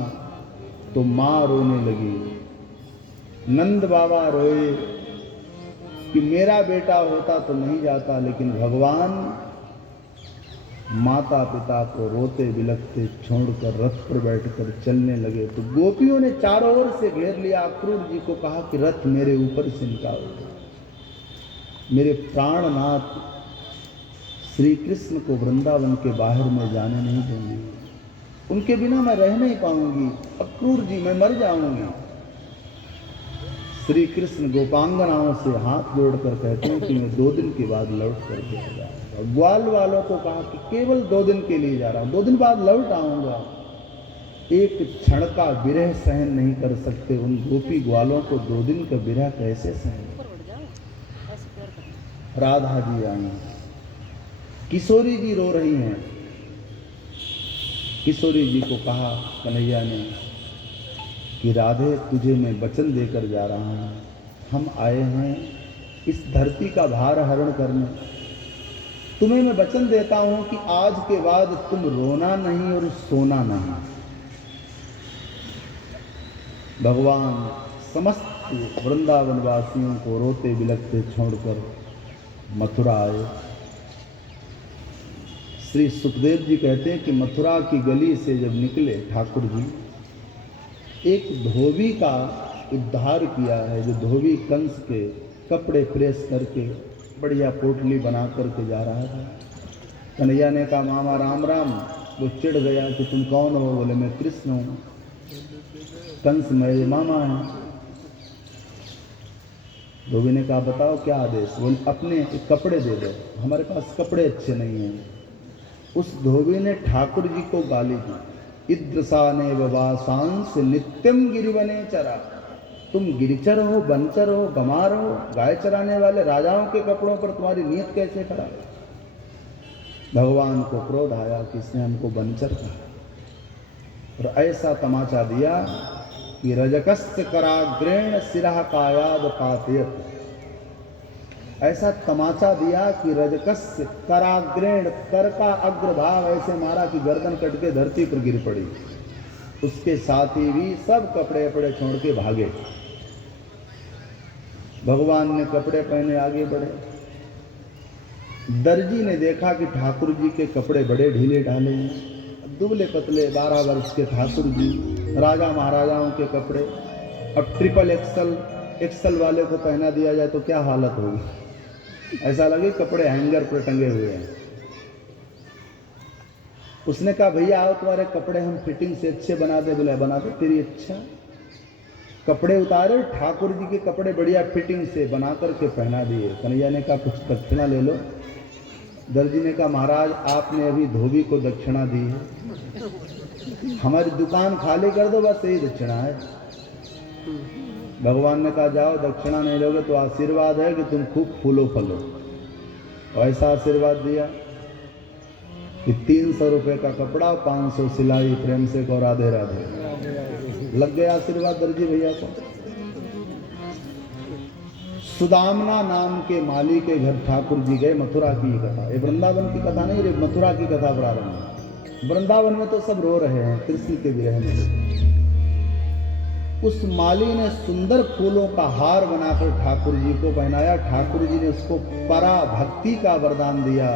तो मां रोने लगी। नंद बाबा रोए कि मेरा बेटा होता तो नहीं जाता, लेकिन भगवान माता पिता को रोते बिलखते छोड़कर रथ पर बैठकर चलने लगे। तो गोपियों ने चारों ओर से घेर लिया। अक्रूर जी को कहा कि रथ मेरे ऊपर से निकालो, मेरे प्राणनाथ श्री कृष्ण को वृंदावन के बाहर में जाने नहीं देंगे, उनके बिना मैं रह नहीं पाऊंगी। अक्रूर जी, मैं मर जाऊंगी। श्री कृष्ण गोपांगनाओं से हाथ जोड़कर कहते हैं कि मैं 2 दिन के बाद लौट करके आ जाऊंगा। ग्वाल वालों को कहा कि केवल 2 दिन के लिए जा रहा हूं, 2 दिन बाद लौट आऊंगा। एक क्षण का विरह सहन नहीं कर सकते उन गोपी ग्वालों को 2 दिन का विरह कैसे सहन। राधा जी आई, किशोरी जी रो रही हैं। किशोरी जी को कहा कन्हैया ने कि राधे, तुझे मैं वचन देकर जा रहा हूं, हम आए हैं इस धरती का भार हरण करने। तुम्हें मैं वचन देता हूं कि आज के बाद तुम रोना नहीं और सोना नहीं। भगवान समस्त वृंदावन वासियों को रोते बिलखते छोड़कर मथुरा आए। श्री सुखदेव जी कहते हैं कि मथुरा की गली से जब निकले ठाकुर जी, एक धोबी का उद्धार किया है, जो धोबी कंस के कपड़े प्रेस करके बढ़िया पोटली बना करके जा रहा था। कन्हैया ने कहा मामा राम राम। वो चिढ़ गया कि तुम कौन हो? बोले मैं कृष्ण हूँ। कंस मेरे मामा हैं। धोबी ने कहा बताओ क्या आदेश? बोले अपने कपड़े दे दो, हमारे पास कपड़े अच्छे नहीं हैं। उस धोबी ने ठाकुर जी को गाली दी, इद्रसाने वासांस नित्यम गिरिवने चरा। तुम गिरिचर हो, बनचर हो, गमार हो, गाय चराने वाले राजाओं के कपड़ों पर तुम्हारी नीयत कैसे खराब? भगवान को क्रोध आया कि इसने हमको बनचर कहा और ऐसा तमाचा दिया कि रजकस्य कराग्रेण सिरह कायाद पातयत। ऐसा तमाचा दिया कि रजकस्य कराग्रेण, कर का अग्रभाग ऐसे मारा कि गर्दन कट के धरती पर गिर पड़ी। उसके साथी भी सब कपड़े अपड़े छोड़ के भागे। भगवान ने कपड़े पहने आगे बढ़े। दर्जी ने देखा कि ठाकुर जी के कपड़े बड़े ढीले ढाले हैं, दुबले पतले 12 वर्ष के ठाकुर जी, राजा महाराजाओं के कपड़े। अब ट्रिपल एक्सल वाले को पहना दिया जाए तो क्या हालत होगी? ऐसा लगे कपड़े हैंगर पर टंगे हुए हैं। उसने कहा भैया आओ, तुम्हारे कपड़े हम फिटिंग से अच्छे बना दे। बोले बना दो, तेरी अच्छा। कपड़े उतारे, ठाकुर जी के कपड़े बढ़िया फिटिंग से बना करके पहना दिए। कन्हैया ने कहा कुछ दक्षिणा ले लो। दर्जी ने कहा महाराज आपने अभी धोबी को दक्षिणा दी है, हमारी दुकान खाली कर दो, बस यही दक्षिणा है। भगवान ने कहा जाओ, दक्षिणा नहीं लोगे तो आशीर्वाद है कि तुम खूब फूलो फलो। ऐसा आशीर्वाद दिया कि 300 रुपए का कपड़ा, 500 सिलाई, प्रेम से को राधे राधे। लग गया आशीर्वाद दर्जी भैया को। सुदामना नाम के माली के घर ठाकुर जी गए। मथुरा की कथा, ये वृंदावन की कथा नहीं, मथुरा की कथा प्रारंभ है। वृंदावन में तो सब रो रहे हैं कृष्ण के विरह में। उस माली ने सुंदर फूलों का हार बनाकर ठाकुर जी को पहनाया। ठाकुर जी ने उसको परा भक्ति का वरदान दिया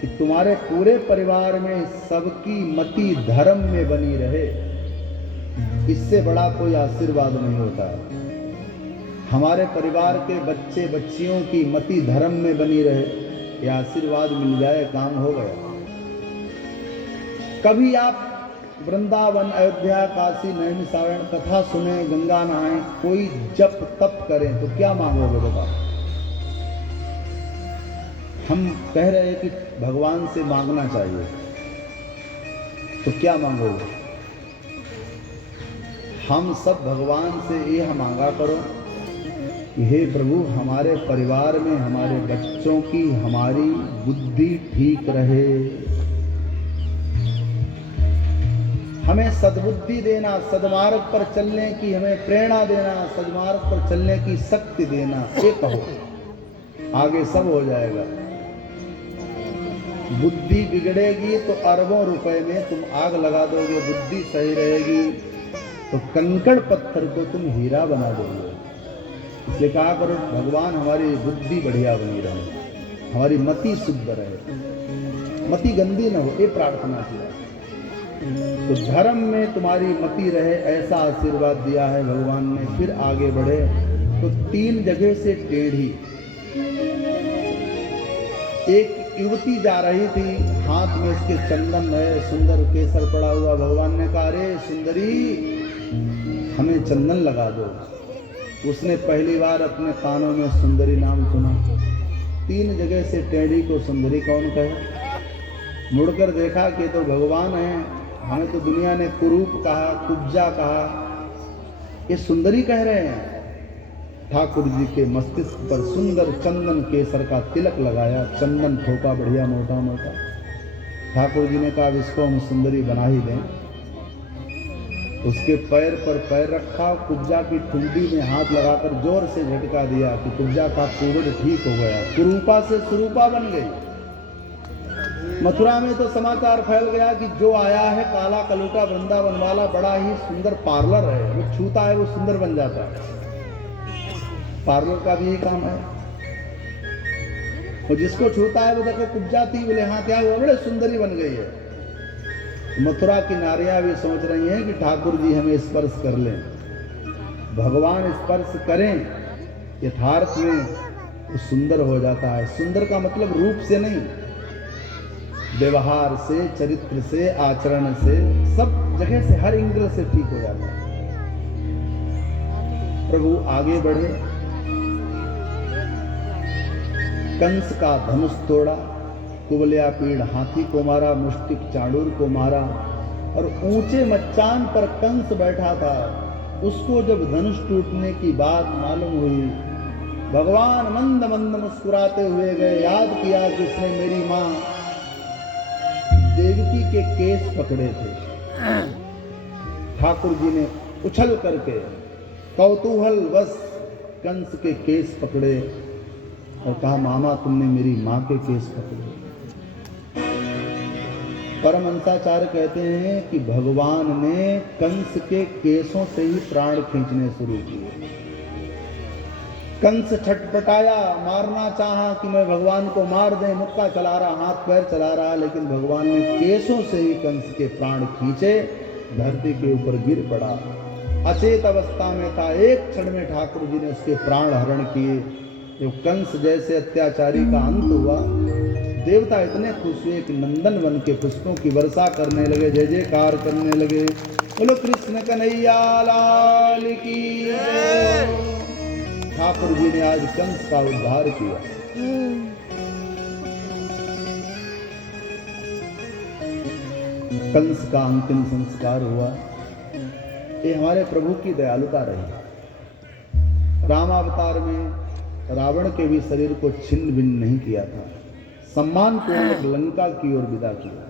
कि तुम्हारे पूरे परिवार में सबकी मति धर्म में बनी रहे, इससे बड़ा कोई आशीर्वाद नहीं होता। हमारे परिवार के बच्चे बच्चियों की मति धर्म में बनी रहे, यह आशीर्वाद मिल जाए, काम हो गया। कभी आप वृंदावन, अयोध्या, काशी, नैमिषारण्य कथा सुने, गंगा नहाएं, कोई जप तप करें तो क्या मांगोगे बेटा? हम कह रहे हैं कि भगवान से मांगना चाहिए, तो क्या मांगोगे? हम सब भगवान से यह मांगा करो कि हे प्रभु, हमारे परिवार में हमारे बच्चों की हमारी बुद्धि ठीक रहे, हमें सद्बुद्धि देना, सद्मार्ग पर चलने की हमें प्रेरणा देना, सद्मार्ग पर चलने की शक्ति देना। ये कहो, आगे सब हो जाएगा। बुद्धि बिगड़ेगी तो अरबों रुपए में तुम आग लगा दोगे, बुद्धि सही रहेगी तो कंकड़ पत्थर को तुम हीरा बना दोगे। इसलिए कहा करो, भगवान हमारी बुद्धि बढ़िया बनी रहे, हमारी मति शुद्ध रहे, मति गंदी न हो, ये प्रार्थना किया। तो धर्म में तुम्हारी मति रहे, ऐसा आशीर्वाद दिया है भगवान ने। फिर आगे बढ़े तो 3 जगह से टेढ़ी एक युवती जा रही थी, हाथ में उसके चंदन है, सुंदर केसर पड़ा हुआ। भगवान ने कहा, अरे सुंदरी, हमें चंदन लगा दो। उसने पहली बार अपने कानों में सुंदरी नाम सुना। 3 जगह से टेढ़ी को सुंदरी कौन कहे? मुड़कर देखा कि तो भगवान है। हमें तो दुनिया ने कुरूप कहा, कुब्जा कहा, ये सुंदरी कह रहे हैं। ठाकुर जी के मस्तिष्क पर सुंदर चंदन केसर का तिलक लगाया, चंदन ठोका बढ़िया मोटा मोटा। ठाकुर जी ने कहा, इसको हम सुंदरी बना ही दें। उसके पैर पर पैर रखा, कुब्जा की ठुंडी में हाथ लगाकर जोर से झटका दिया कि कुब्जा का कुरुड़ ठीक हो गया, कुरूपा से सुरूपा बन गई। मथुरा में तो समाचार फैल गया कि जो आया है काला कलूटा वृंदावन वाला, बड़ा ही सुंदर पार्लर है, वो छूता है वो सुंदर बन जाता है। पार्लर का भी यही काम है, वो जिसको छूता है वो देखो कुब्जा थी, बोले हाँ क्या हुआ, बड़े सुंदरी बन गई है। मथुरा की नारियां भी सोच रही हैं कि ठाकुर जी हमें स्पर्श कर लें। भगवान स्पर्श करें, यथार्थ में वो सुंदर हो जाता है। सुंदर का मतलब रूप से नहीं, व्यवहार से, चरित्र से, आचरण से, सब जगह से, हर एंगल से ठीक हो जाता है। प्रभु आगे बढ़े, कंस का धनुष तोड़ा, कुबलिया पीड़ हाथी को मारा, मुष्टिक चांडूर को मारा, और ऊंचे मचान पर कंस बैठा था। उसको जब धनुष टूटने की बात मालूम हुई, भगवान मंद मंद मुस्कुराते हुए गए। याद किया कि इसने मेरी माँ देवकी के केस पकड़े थे। ठाकुर जी ने उछल करके कौतूहल बस कंस के केस पकड़े और कहा, मामा तुमने मेरी माँ के केस पकड़े। परमहंसाचार्य कहते हैं कि भगवान ने कंस के केसों से ही प्राण खींचने शुरू किए। कंस छटपटाया, मारना चाहा कि मैं भगवान को मार दें, मुक्का चला रहा, हाथ पैर चला रहा, लेकिन भगवान ने केसों से ही कंस के प्राण खींचे, धरती के ऊपर गिर पड़ा। अचेत अवस्था में था, एक क्षण में ठाकुर जी ने उसके प्राण हरण किए। जो कंस जैसे अत्याचारी का अंत हुआ, देवता इतने खुश हुए कि नंदन वन के पुष्पों की वर्षा करने लगे, जय जयकार करने लगे। बोलो कृष्ण कन्हैया लाल की जय। ठाकुर जी ने आज कंस का उद्धार किया। कंस का अंतिम संस्कार हुआ। ये हमारे प्रभु की दयालुता रही। रामावतार में रावण के भी शरीर को छिन्न भिन्न नहीं किया था, सम्मान पूर्वक लंका की ओर विदा किया।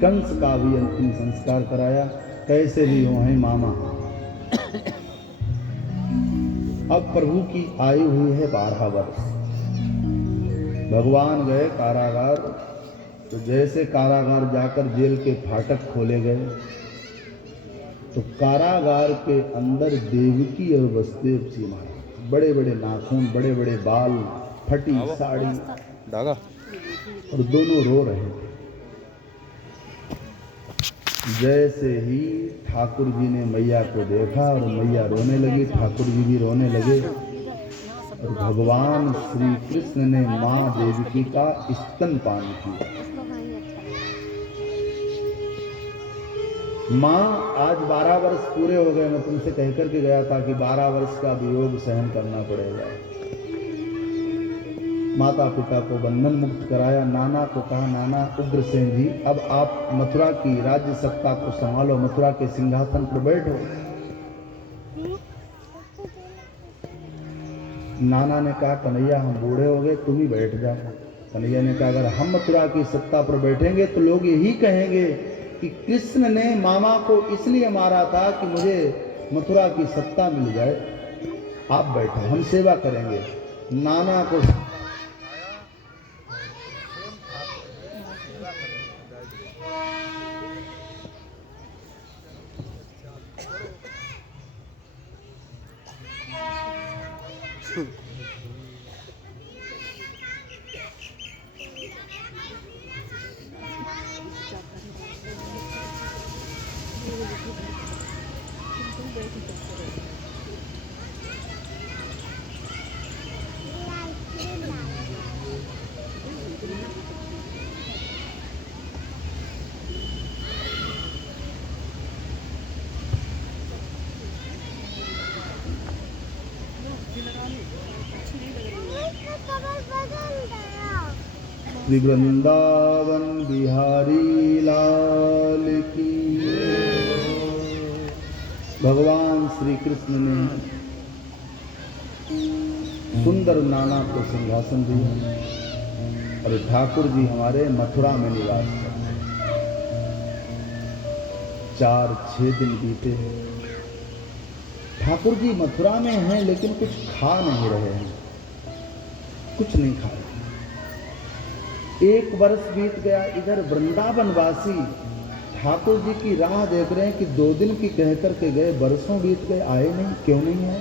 कंस का भी अंतिम संस्कार कराया। कैसे भी हो हैं मामा। अब प्रभु की आयु हुई है 12 वर्ष। भगवान गए कारागार, तो जैसे कारागार जाकर जेल के फाटक खोले गए, तो कारागार के अंदर देवकी और वसुदेव जी महाराज, बड़े बड़े नाखून, बड़े बड़े बाल, फटी साड़ी, धागा और दोनों रो रहे थे। जैसे ही ठाकुर जी ने मैया को देखा और मैया रोने लगी, ठाकुर जी भी रोने लगे और भगवान श्री कृष्ण ने माँ देवकी का स्तनपान किया। माँ, आज 12 वर्ष पूरे हो गए, मैं तुमसे कहकर के गया था कि 12 वर्ष का वियोग सहन करना पड़ेगा। माता पिता को बंधन मुक्त कराया। नाना को कहा, नाना उग्रसेन जी, अब आप मथुरा की राज्य सत्ता को संभालो, मथुरा के सिंहासन पर बैठो। नाना ने कहा, कन्हैया हम बूढ़े हो गए, तुम ही बैठ जाओ। कन्हैया ने कहा, अगर हम मथुरा की सत्ता पर बैठेंगे तो लोग यही कहेंगे कि कृष्ण ने मामा को इसलिए मारा था कि मुझे मथुरा की सत्ता मिल जाए। आप बैठो, हम सेवा करेंगे। नाना को श्री वृंदावन बिहारी लाल की। भगवान श्री कृष्ण ने सुंदर नाना को सिंहासन दिया और ठाकुर जी हमारे मथुरा में निवास करते। 4-6 दिन बीते। ठाकुर जी मथुरा में हैं लेकिन कुछ खा नहीं रहे हैं, कुछ नहीं खाए। 1 वर्ष बीत गया। इधर वृंदावनवासी ठाकुर जी की राह देख रहे हैं कि 2 दिन की कह करके गए, बरसों बीत गए, आए नहीं, क्यों नहीं आए।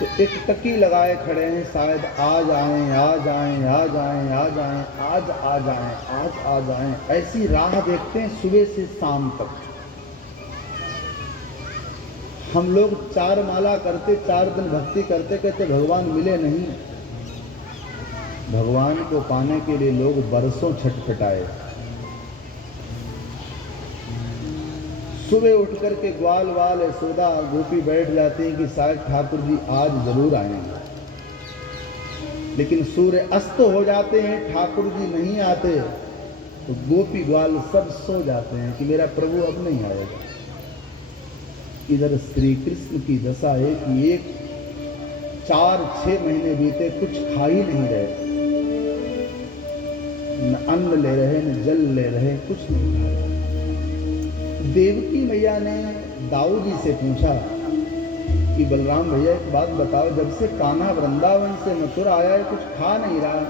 तो एक टकी लगाए खड़े हैं, शायद आज आए, आज आए, आज आए, आज आए, आज आ जाएं, आज आ जाएं। ऐसी राह देखते हैं सुबह से शाम तक। हम लोग 4 माला करते, 4 दिन भक्ति करते, कहते भगवान मिले नहीं। भगवान को पाने के लिए लोग बरसों छटपटाए। सुबह उठ करके ग्वाल वाल यशोदा गोपी बैठ जाती हैं कि शायद ठाकुर जी आज जरूर आएंगे। लेकिन सूर्य अस्त हो जाते हैं, ठाकुर जी नहीं आते, तो गोपी ग्वाल सब सो जाते हैं कि मेरा प्रभु अब नहीं आएगा। इधर श्री कृष्ण की दशा है कि 4-6 महीने बीते, कुछ खा ही नहीं रहे, न अन्न ले रहे, न जल ले रहे, कुछ नहीं खा रहे। देवकी मैया ने दाऊ जी से पूछा कि बलराम भैया एक बात बताओ, जब से कान्हा वृंदावन से मथुरा आया है, कुछ खा नहीं रहा,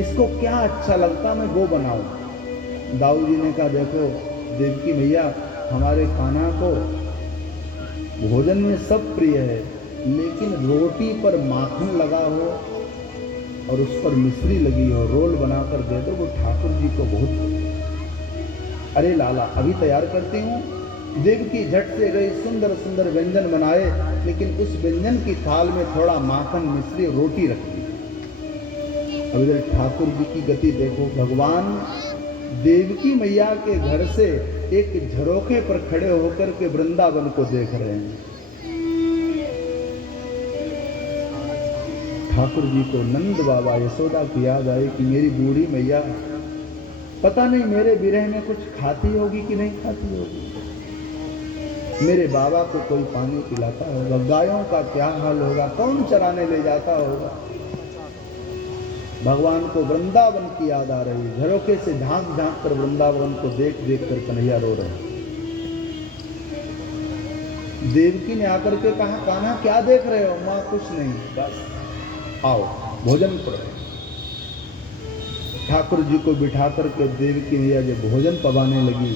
इसको क्या अच्छा लगता मैं वो बनाऊं। दाऊ जी ने कहा, देखो देवकी मैया, हमारे कान्हा को भोजन में सब प्रिय है, लेकिन रोटी पर माखन लगा हो और उस पर मिश्री लगी हो, रोल बनाकर दे दो, वो ठाकुर जी को बहुत प्रिय है। अरे लाला, अभी तैयार करती हूँ। देवकी झट से गई, सुंदर सुंदर व्यंजन बनाए, लेकिन उस व्यंजन की थाल में थोड़ा माखन, मिश्री, रोटी रख दी। अब इधर ठाकुर जी की गति देखो। भगवान देवकी मैया के घर से एक झरोखे पर खड़े होकर के वृंदावन को देख रहे हैं। ठाकुर जी को नंद बाबा यशोदा की याद आई कि मेरी बूढ़ी मैया पता नहीं मेरे विरह में कुछ खाती होगी कि नहीं खाती होगी। मेरे बाबा को कोई पानी पिलाता होगा, गायों का क्या हाल होगा, कौन चराने ले जाता होगा। भगवान को वृंदावन की याद आ रही है। झरोखे से झांक झांक कर वृंदावन को देख देख कर कन्हैया रो रहे। देवकी ने आकर के कहा, कान्हा क्या देख रहे हो। माँ कुछ नहीं, बस आओ भोजन करो। ठाकुर जी को बिठा करके देवकी मैया जब भोजन पवाने लगी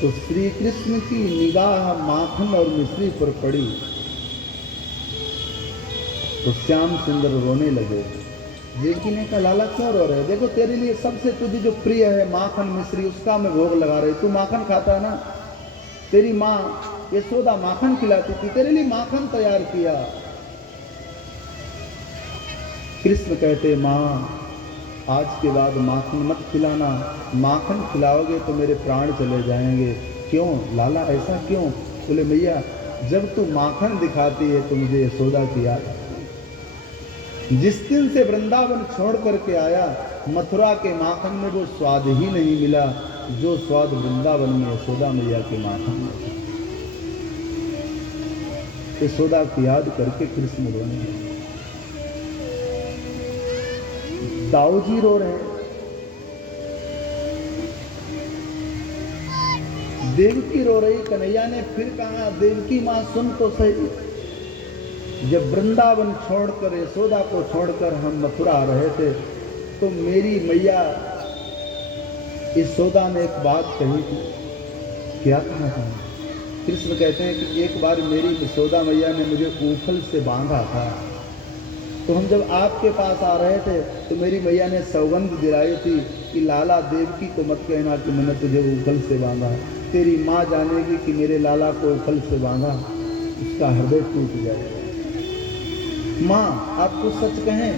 तो श्री कृष्ण की निगाह माखन और मिश्री पर पड़ी। तो श्याम सुंदर रोने लगे। देवकी ने कहा लाला क्यों रो रहे? देखो तेरे लिए सबसे तुझे जो प्रिय है माखन मिश्री, उसका मैं भोग लगा रही। तू माखन खाता है ना, तेरी माँ यशोदा माखन खिलाती थी, तेरे लिए माखन तैयार किया। कृष्ण कहते माँ आज के बाद माखन मत खिलाना, माखन खिलाओगे तो मेरे प्राण चले जाएंगे। क्यों लाला ऐसा क्यों? बोले मैया जब तू माखन दिखाती है तो मुझे यशोदा की याद आती है। जिस दिन से वृंदावन छोड़ करके आया, मथुरा के माखन में वो स्वाद ही नहीं मिला जो स्वाद वृंदावन में यशोदा मैया के माखन में। यशोदा की याद करके कृष्ण रोने लगे। दाऊ जी रो रहे हैं, देवकी रो रही। कन्हैया ने फिर कहा देवकी माँ सुन तो सही, जब वृंदावन छोड़कर यशोदा को छोड़कर हम मथुरा आ रहे थे तो मेरी मैया यशोदा ने एक बात कही थी। क्या कहा था? कृष्ण कहते हैं कि एक बार मेरी यशोदा मैया ने मुझे ऊखल से बांधा था, तो हम जब आपके पास आ रहे थे तो मेरी मैया ने सौगंध दिलाई थी कि लाला देवकी को मत कहना कि मैंने तुझे ऊखल से बांधा। तेरी माँ जानेगी कि मेरे लाला को ऊखल से बांधा, उसका हृदय टूट जाएगा। माँ आपको सच कहें,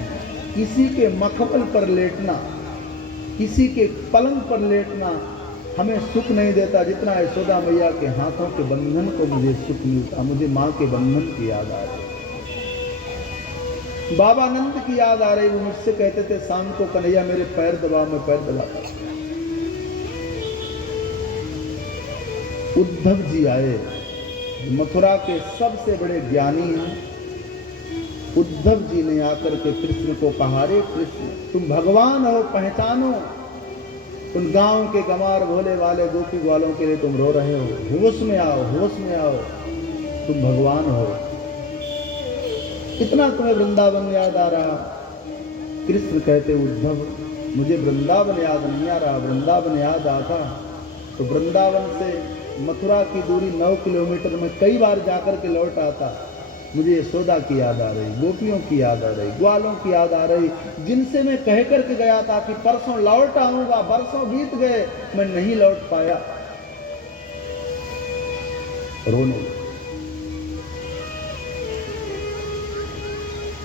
किसी के मखमल पर लेटना, किसी के पलंग पर लेटना हमें सुख नहीं देता जितना यशोदा मैया के हाथों के बंधन को मुझे सुख मिलता। मुझे माँ के बंधन की याद आ रही, बाबा नंद की याद आ रही। वो मुझसे कहते थे शाम को कन्हैया मेरे पैर दबा, मैं पैर दबाता। उद्धव जी आए, मथुरा के सबसे बड़े ज्ञानी हैं। उद्धव जी ने आकर के कृष्ण को कहा रे कृष्ण तुम भगवान हो, पहचानो। उन गांव के गंवार भोले वाले गोपी ग्वालों के लिए तुम रो रहे हो, होश में आओ, होश में आओ, तुम भगवान हो। कितना तुम्हें वृंदावन याद आ रहा? कृष्ण कहते उद्धव मुझे वृंदावन याद नहीं आ रहा, वृंदावन याद आता तो वृंदावन से मथुरा की दूरी 9 किलोमीटर में कई बार जाकर के लौट आता। मुझे यशोदा की याद आ रही, गोपियों की याद आ रही, ग्वालों की याद आ रही, जिनसे मैं कह करके गया था कि परसों लौट आऊंगा। बरसों बीत गए, मैं नहीं लौट पाया। रोने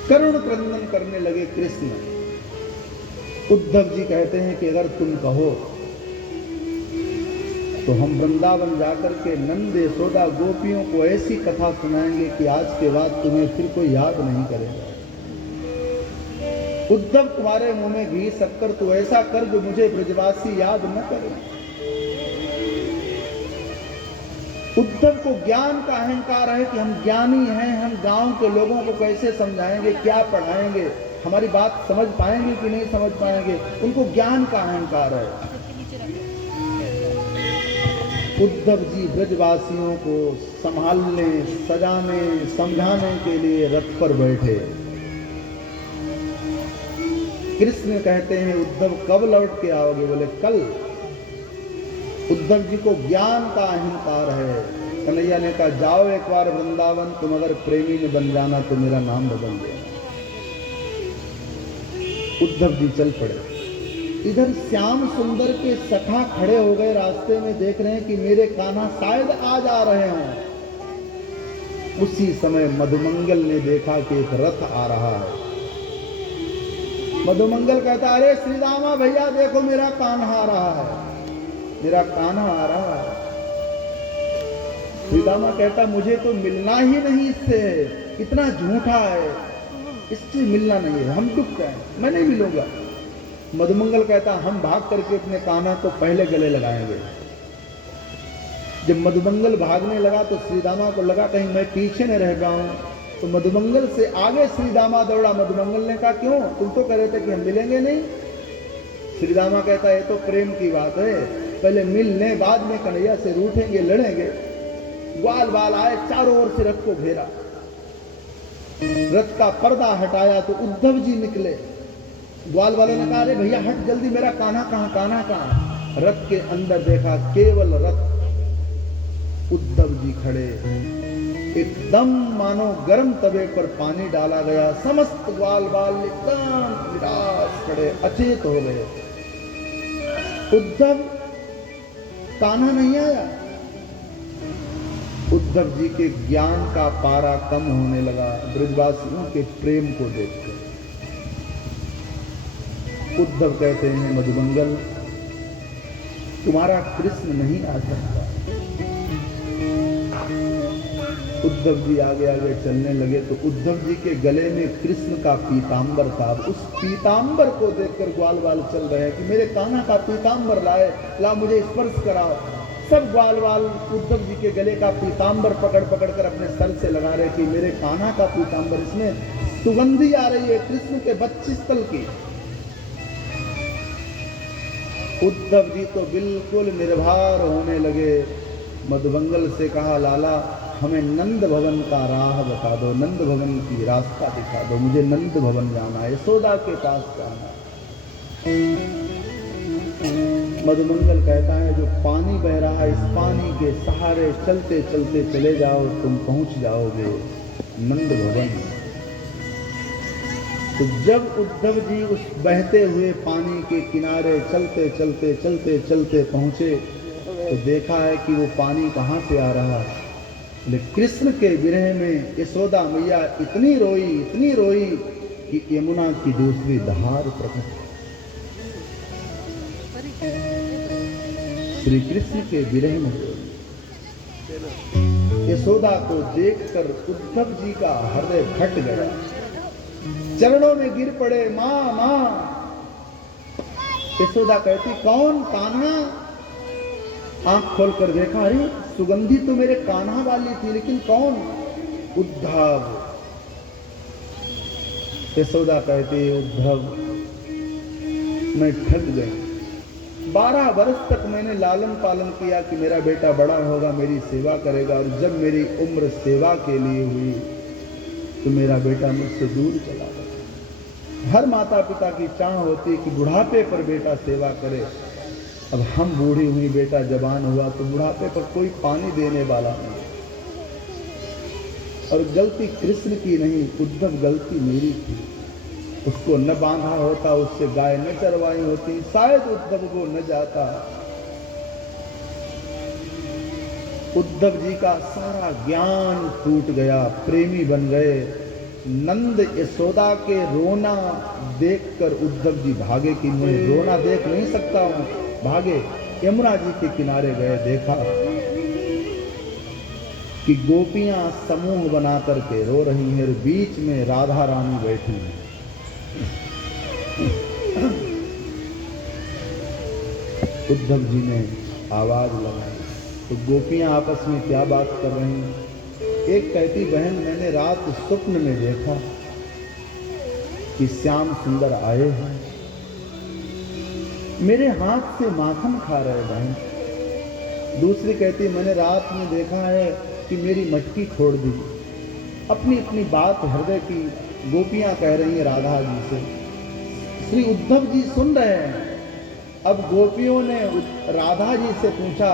करुण क्रंदन करने लगे कृष्ण। उद्धव जी कहते हैं कि अगर तुम कहो तो हम वृंदावन जाकर के नंद यशोदा गोपियों को ऐसी कथा सुनाएंगे कि आज के बाद तुम्हें फिर कोई याद नहीं करेगा। उद्धव तुम्हारे मुंह में घी शक्कर, तो ऐसा कर जो मुझे ब्रजवासी याद न करे। उद्धव को ज्ञान का अहंकार है कि हम ज्ञानी हैं, हम गांव के लोगों को कैसे समझाएंगे, क्या पढ़ाएंगे, हमारी बात समझ पाएंगे कि नहीं समझ पाएंगे। उनको ज्ञान का अहंकार है। उद्धव जी ब्रजवासियों को संभालने, सजाने, समझाने के लिए रथ पर बैठे। कृष्ण कहते हैं उद्धव कब लौट के आओगे? बोले कल। उद्धव जी को ज्ञान का अहंकार है। कन्हैया ने कहा जाओ एक बार वृंदावन, तुम अगर प्रेमी में बन जाना तो मेरा नाम बदल देना। उद्धव जी चल पड़े। इधर श्याम सुंदर के सखा खड़े हो गए, रास्ते में देख रहे हैं कि मेरे कान्हा शायद आ जा रहे हों। उसी समय मधुमंगल ने देखा कि एक रथ आ रहा है। मधुमंगल कहता अरे श्रीदामा भैया देखो मेरा कान्हा आ रहा है, मेरा कान्हा आ रहा है। श्रीदामा कहता मुझे तो मिलना ही नहीं इससे, इतना झूठा है, इससे मिलना नहीं है, हम दुख गए, मैं नहीं मिलूंगा। मधुमंगल कहता हम भाग करके अपने कान्हा को पहले गले लगाएंगे। जब मधुमंगल भागने लगा तो श्रीदामा को लगा कहीं मैं पीछे न रह जाऊं, तो मधुमंगल से आगे श्रीदामा दौड़ा। मधुमंगल ने कहा क्यों, तुम तो कह रहे थे कि हम मिलेंगे नहीं। श्रीदामा कहता ये तो प्रेम की बात है, पहले मिल लें, बाद में कन्हैया से रूठेंगे, लड़ेंगे। ग्वाल बाल आए, चारों ओर से रथ को घेरा, रथ का पर्दा हटाया तो उद्धव जी निकले। ग्वाल वालों ने कहा अरे भैया हट जल्दी, मेरा कान्हा कहाँ, कान्हा कहाँ। रथ के अंदर देखा केवल रथ, उद्धव जी खड़े। एकदम मानो गर्म तवे पर पानी डाला गया, समस्त ग्वाल बाल एकदम निराश खड़े अचेत हो गए। उद्धव, कान्हा नहीं आया। उद्धव जी के ज्ञान का पारा कम होने लगा ब्रजवासियों के प्रेम को देखकर। उद्धव कहते हैं, मधुमंगल तुम्हारा कृष्ण नहीं आ सकता। उद्धव जी आगे आगे चलने लगे तो उद्धव जी के गले में कृष्ण का पीतांबर था। उस पीतांबर को देखकर ग्वाल बाल चल रहे हैं कि मेरे कान्हा का पीतांबर लाए, ला मुझे स्पर्श कराओ। सब ग्वाल बाल उद्धव जी के गले का पीतांबर पकड़ पकड़ कर अपने सर से लगा रहे कि मेरे कान्हा का पीतांबर, इसमें सुगंधी आ रही है कृष्ण के बक्षस्थल की। उद्धव जी तो बिल्कुल निर्भर होने लगे। मधुमंगल से कहा, लाला हमें नंद भवन का राह बता दो, नंद भवन की रास्ता दिखा दो, मुझे नंद भवन जाना है, यशोदा के पास जाना है। मधुमंगल कहता है, जो पानी बह रहा है इस पानी के सहारे चलते चलते चले जाओ, तुम पहुंच जाओगे नंद भवन। तो जब उद्धव जी उस बहते हुए पानी के किनारे चलते चलते चलते चलते पहुंचे तो देखा है कि वो पानी कहाँ से आ रहा है। कृष्ण के विरह में यशोदा मैया इतनी रोई कि यमुना की दूसरी धार प्रकट। श्री कृष्ण के विरह में यशोदा को देखकर उद्धव जी का हृदय फट गया, चरणों में गिर पड़े, माँ माँ। यशोदा कहती, कौन? कान्हा। आंख खोलकर देखा, अरे सुगंधी तो मेरे कान्हा वाली थी, लेकिन कौन? उद्धव। यशोदा कहती, उद्धव मैं ठग गई। 12 वर्ष तक मैंने लालन पालन किया कि मेरा बेटा बड़ा होगा, मेरी सेवा करेगा, और जब मेरी उम्र सेवा के लिए हुई तो मेरा बेटा मुझसे दूर चला गया। हर माता पिता की चाह होती है कि बुढ़ापे पर बेटा सेवा करे। अब हम बूढ़ी हुई, बेटा जवान हुआ तो बुढ़ापे पर कोई पानी देने वाला नहीं। और गलती कृष्ण की नहीं, उद्धव गलती मेरी थी। उसको न बांधा होता, उससे गाय न चरवाई होती, शायद उद्धव को न जाता। उद्धव जी का सारा ज्ञान टूट गया, प्रेमी बन गए। नंद यशोदा के रोना देखकर उद्धव जी भागे कि मैं रोना देख नहीं सकता हूं, भागे यमुना जी के किनारे गए। देखा कि गोपियां समूह बना करके रो रही हैं, बीच में राधा रानी बैठी हैं। उद्धव जी ने आवाज लगाई तो गोपियां आपस में क्या बात कर रही हैं। एक कहती, बहन मैंने रात स्वप्न में देखा कि श्याम सुंदर आए हैं, मेरे हाथ से माखन खा रहे बहन। दूसरी कहती, मैंने रात में देखा है कि मेरी मटकी छोड़ दी। अपनी अपनी बात हृदय की गोपियां कह रही हैं राधा जी से। श्री उद्धव जी सुन रहे हैं। अब गोपियों ने राधा जी से पूछा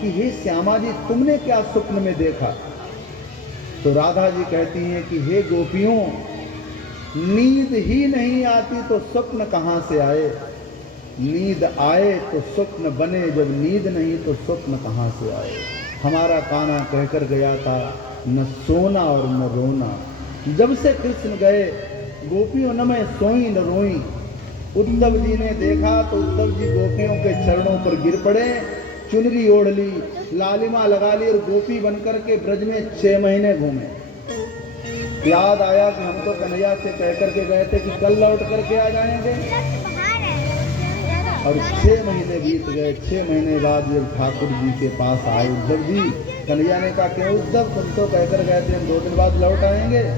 कि हे श्यामा जी, तुमने क्या स्वप्न में देखा? तो राधा जी कहती हैं कि हे गोपियों, नींद ही नहीं आती तो स्वप्न कहाँ से आए? नींद आए तो स्वप्न बने, जब नींद नहीं तो स्वप्न कहाँ से आए? हमारा कान्हा कहकर गया था, न सोना और न रोना। जब से कृष्ण गए गोपियों न मैं सोई न रोई। उद्धव जी ने देखा तो उद्धव जी गोपियों के चरणों पर गिर पड़े, चुनरी ओढ़ ली, लालिमा लगा ली और गोपी बनकर के ब्रज में 6 महीने घूमे। याद आया कि हम तो कन्हैया से कह करके गए थे कि कल लौट करके आ जाएंगे, और 6 महीने बीत गए। 6 महीने बाद जब ठाकुर जी के पास आए उद्धव जी, कन्हैया ने कहा कि उद्धव तुम तो कहकर गए थे हम 2 दिन बाद लौट आएंगे।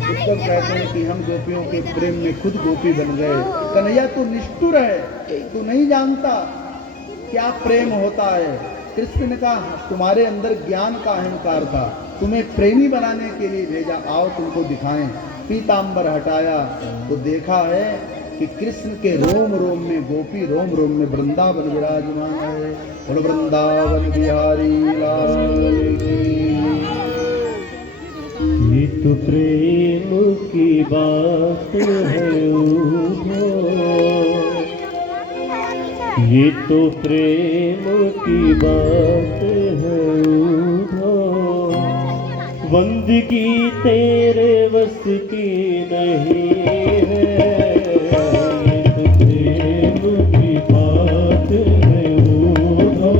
उद्धव कहते हैं कि हम गोपियों के प्रेम में खुद गोपी बन गए। कन्हैया तू निष्ठुर है, तू नहीं जानता क्या प्रेम होता है। कृष्ण ने कहा तुम्हारे अंदर ज्ञान का अहंकार था, तुम्हें प्रेमी बनाने के लिए भेजा, आओ तुमको दिखाएं। पीतांबर हटाया तो देखा है कि कृष्ण के रोम रोम में गोपी, रोम रोम में वृंदावन विराजमान है। और वृंदावन बिहारी लाल की। तो प्रेम की बात है उधो, ये तो प्रेम की बात है उधो। बंदगी तेरे बस की नहीं है, ये तो प्रेम की बात है उधो।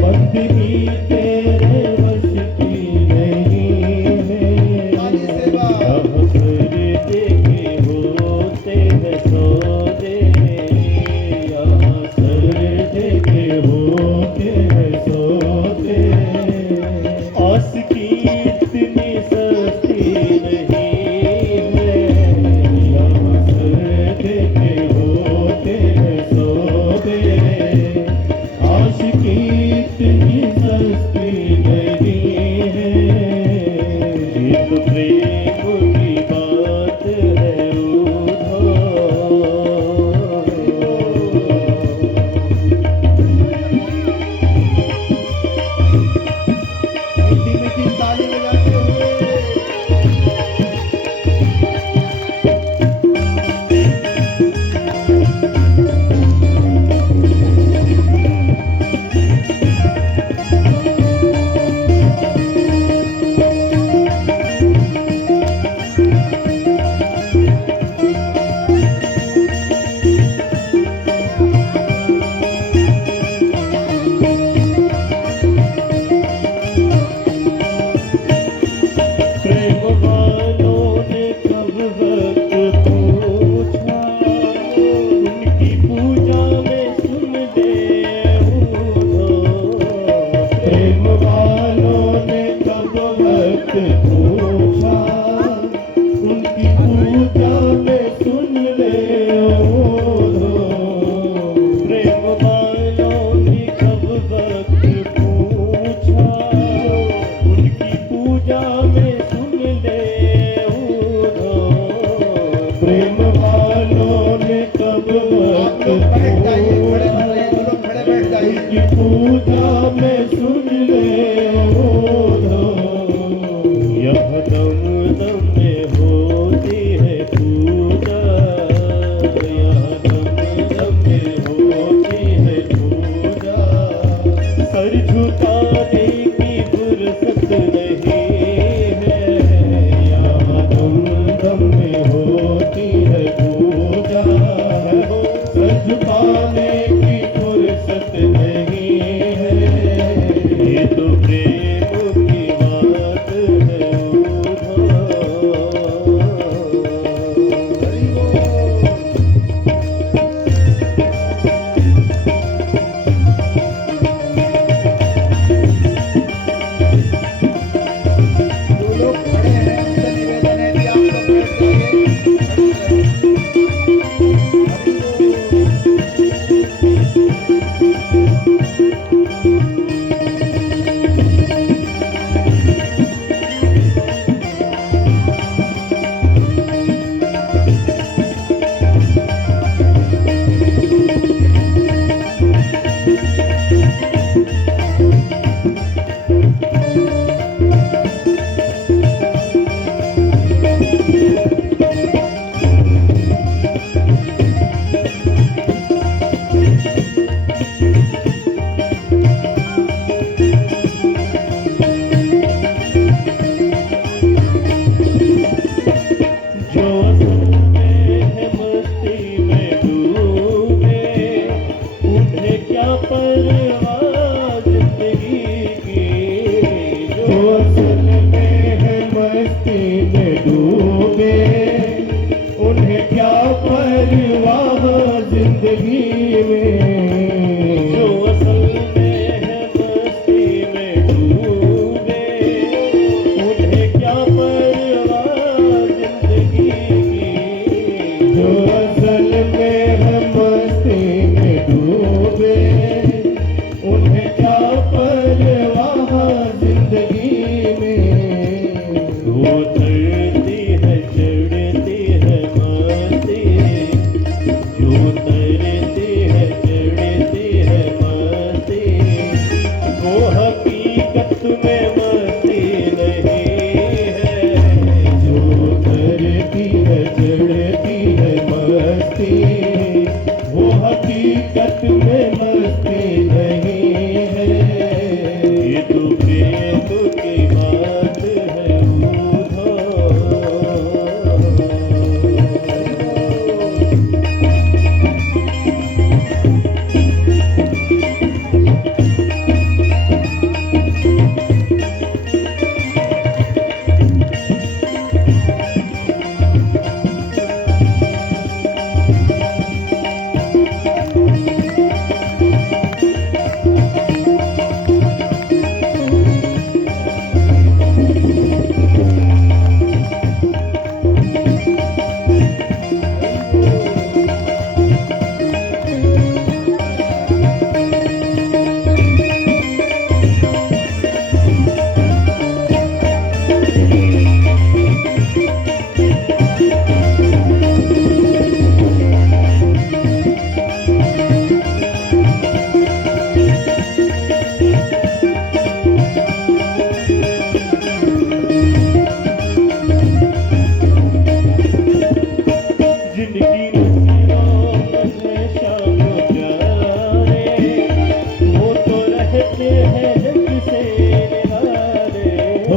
बंदगी तेरे बस की नहीं है, अब सर देखे होते हैं सौदे, यहाँ सर देखे होते हैं सौदे। आस की इतनी सस्ती नहीं है,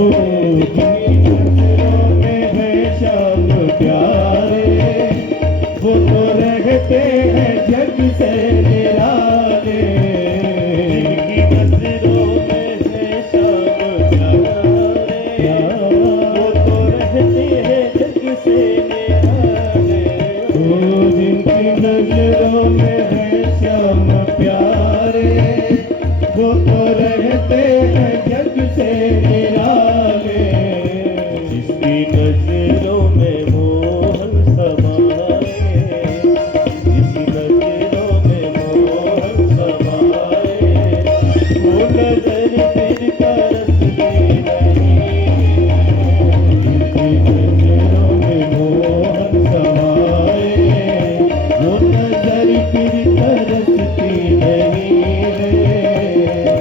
नजरों में है श्याम प्यारे, वो तो रहते हैं जग से निराले। जिनकी नजरों में है श्याम प्यारे, वो तो रहते हैं जग से निराले। जिनकी नजरों में है श्याम प्यारे, वो तो रहते हैं जग से निराले। जिसकी नजरों में मोहन समाए, जिसकी नजरों में मोहन समाए, वो नजर फिर तरसती नहीं। जिसकी नजरों में मोहन समाए, वो नजर फिर तरसती नहीं।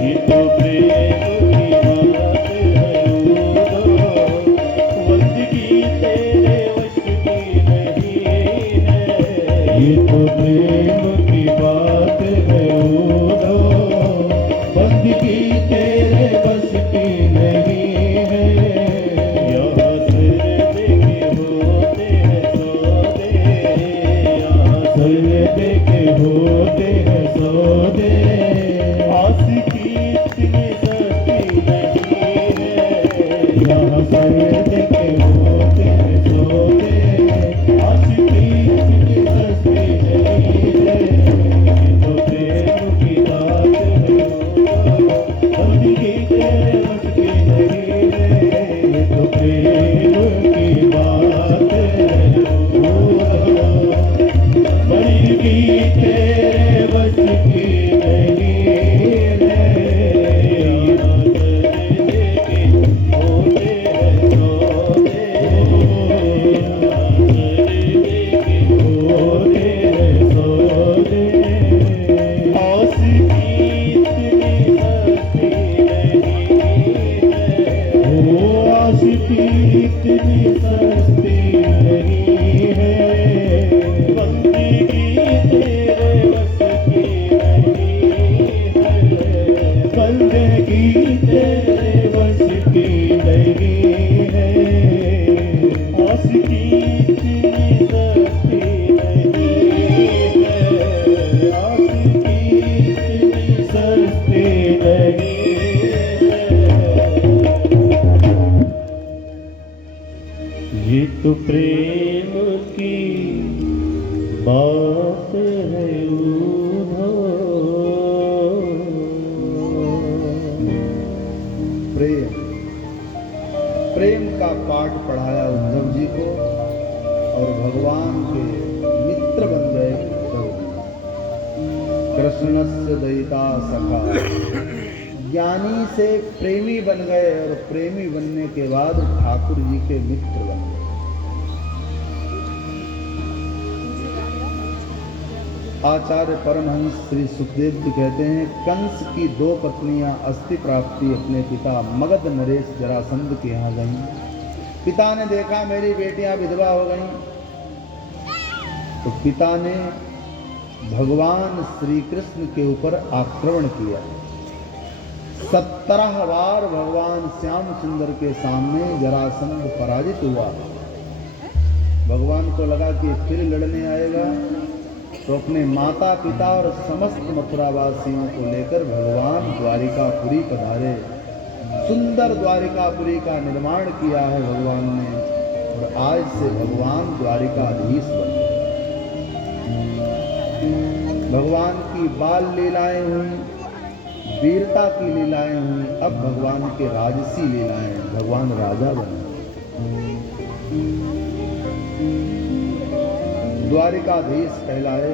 ये तो प्रेम की बात है बंदगी तेरे वश की नहीं है। ये तो प्रेम की बात है बंदगी तेरे वश की नहीं है। यहाँ सर देखे होते हैं सौदे, यहाँ सर देखे होते हैं सौदे। आशिकी इतनी सस्ती नहीं है, यहाँ सर देखे होते हैं सौदे। आशिकी इतनी सस्ती नहीं है। ये तो प्रेम की बात है बंदगी तेरे बस की नहीं है। ये तो प्रेम की बात है बंदगी तेरे बस की नहीं है। यहाँ सर देखे होते हैं सौदे, यहाँ सर देखे होते हैं सौदे। आशिकी इतनी सस्ती नहीं है, आशिकी इतनी सस्ती नहीं है। बंदगी तेरे बस की नहीं है, बंदगी तेरे बस की नहीं है। आशिकी इतनी सस्ती नहीं है, आशिकी इतनी सस्ती नहीं है। ये तो प्रेम की बात है प्रेम प्रेम का पाठ पढ़ाया उद्धव जी को और भगवान के मित्र बन गए उद्धव जी। कृष्णस्य दयिता सखा, ज्ञानी से प्रेमी बन गए और प्रेमी बनने के बाद ठाकुर जी के मित्र बन गए। आचार्य परमहंस श्री सुखदेव जी कहते हैं, कंस की 2 पत्नियां अस्थि प्राप्ति अपने पिता मगध नरेश जरासंध के यहाँ गईं। पिता ने देखा मेरी बेटियां विधवा हो गईं, तो पिता ने भगवान श्री कृष्ण के ऊपर आक्रमण किया। 17 बार भगवान श्याम सुंदर के सामने जरासंध पराजित हुआ। भगवान को लगा कि फिर लड़ने आएगा, तो अपने माता पिता और समस्त मथुरावासियों को लेकर भगवान द्वारिकापुरी पधारे। सुंदर द्वारिकापुरी का निर्माण किया है भगवान ने, और आज से भगवान द्वारिकाधीश बन गए। भगवान की बाल लीलाएं हुई, वीरता की लीलाएं हुई, अब भगवान के राजसी लीलाएं, भगवान राजा बने। द्वारिकाधीश कहलाए।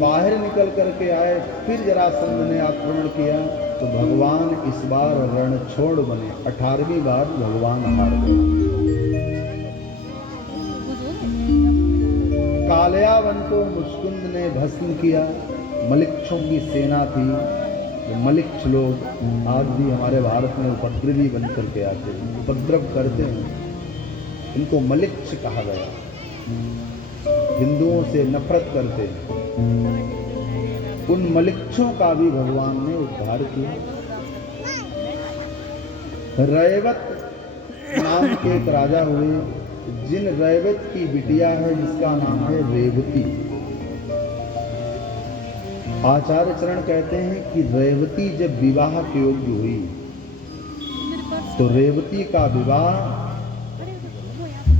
बाहर निकल करके आए, फिर जरासंध ने आक्रमण किया, तो भगवान इस बार रणछोड़ बने। 18वीं बार भगवान हार गए। कालयावन को मुस्कुंद ने भस्म किया। मलिक्षों की सेना थी, तो मलिक्ष लोग आज भी हमारे भारत में उपद्रवी बन करके आते हैं, उपद्रव करते हैं, इनको मलिक्ष कहा गया। हिंदुओं से नफरत करते हैं, उन मलिक्षों का भी भगवान ने उद्धार किया। रैवत नाम के एक राजा हुए, जिन रैवत की बिटिया है जिसका नाम है रेवती। आचार्य चरण कहते हैं कि रेवती जब विवाह के योग्य हुई तो रेवती का विवाह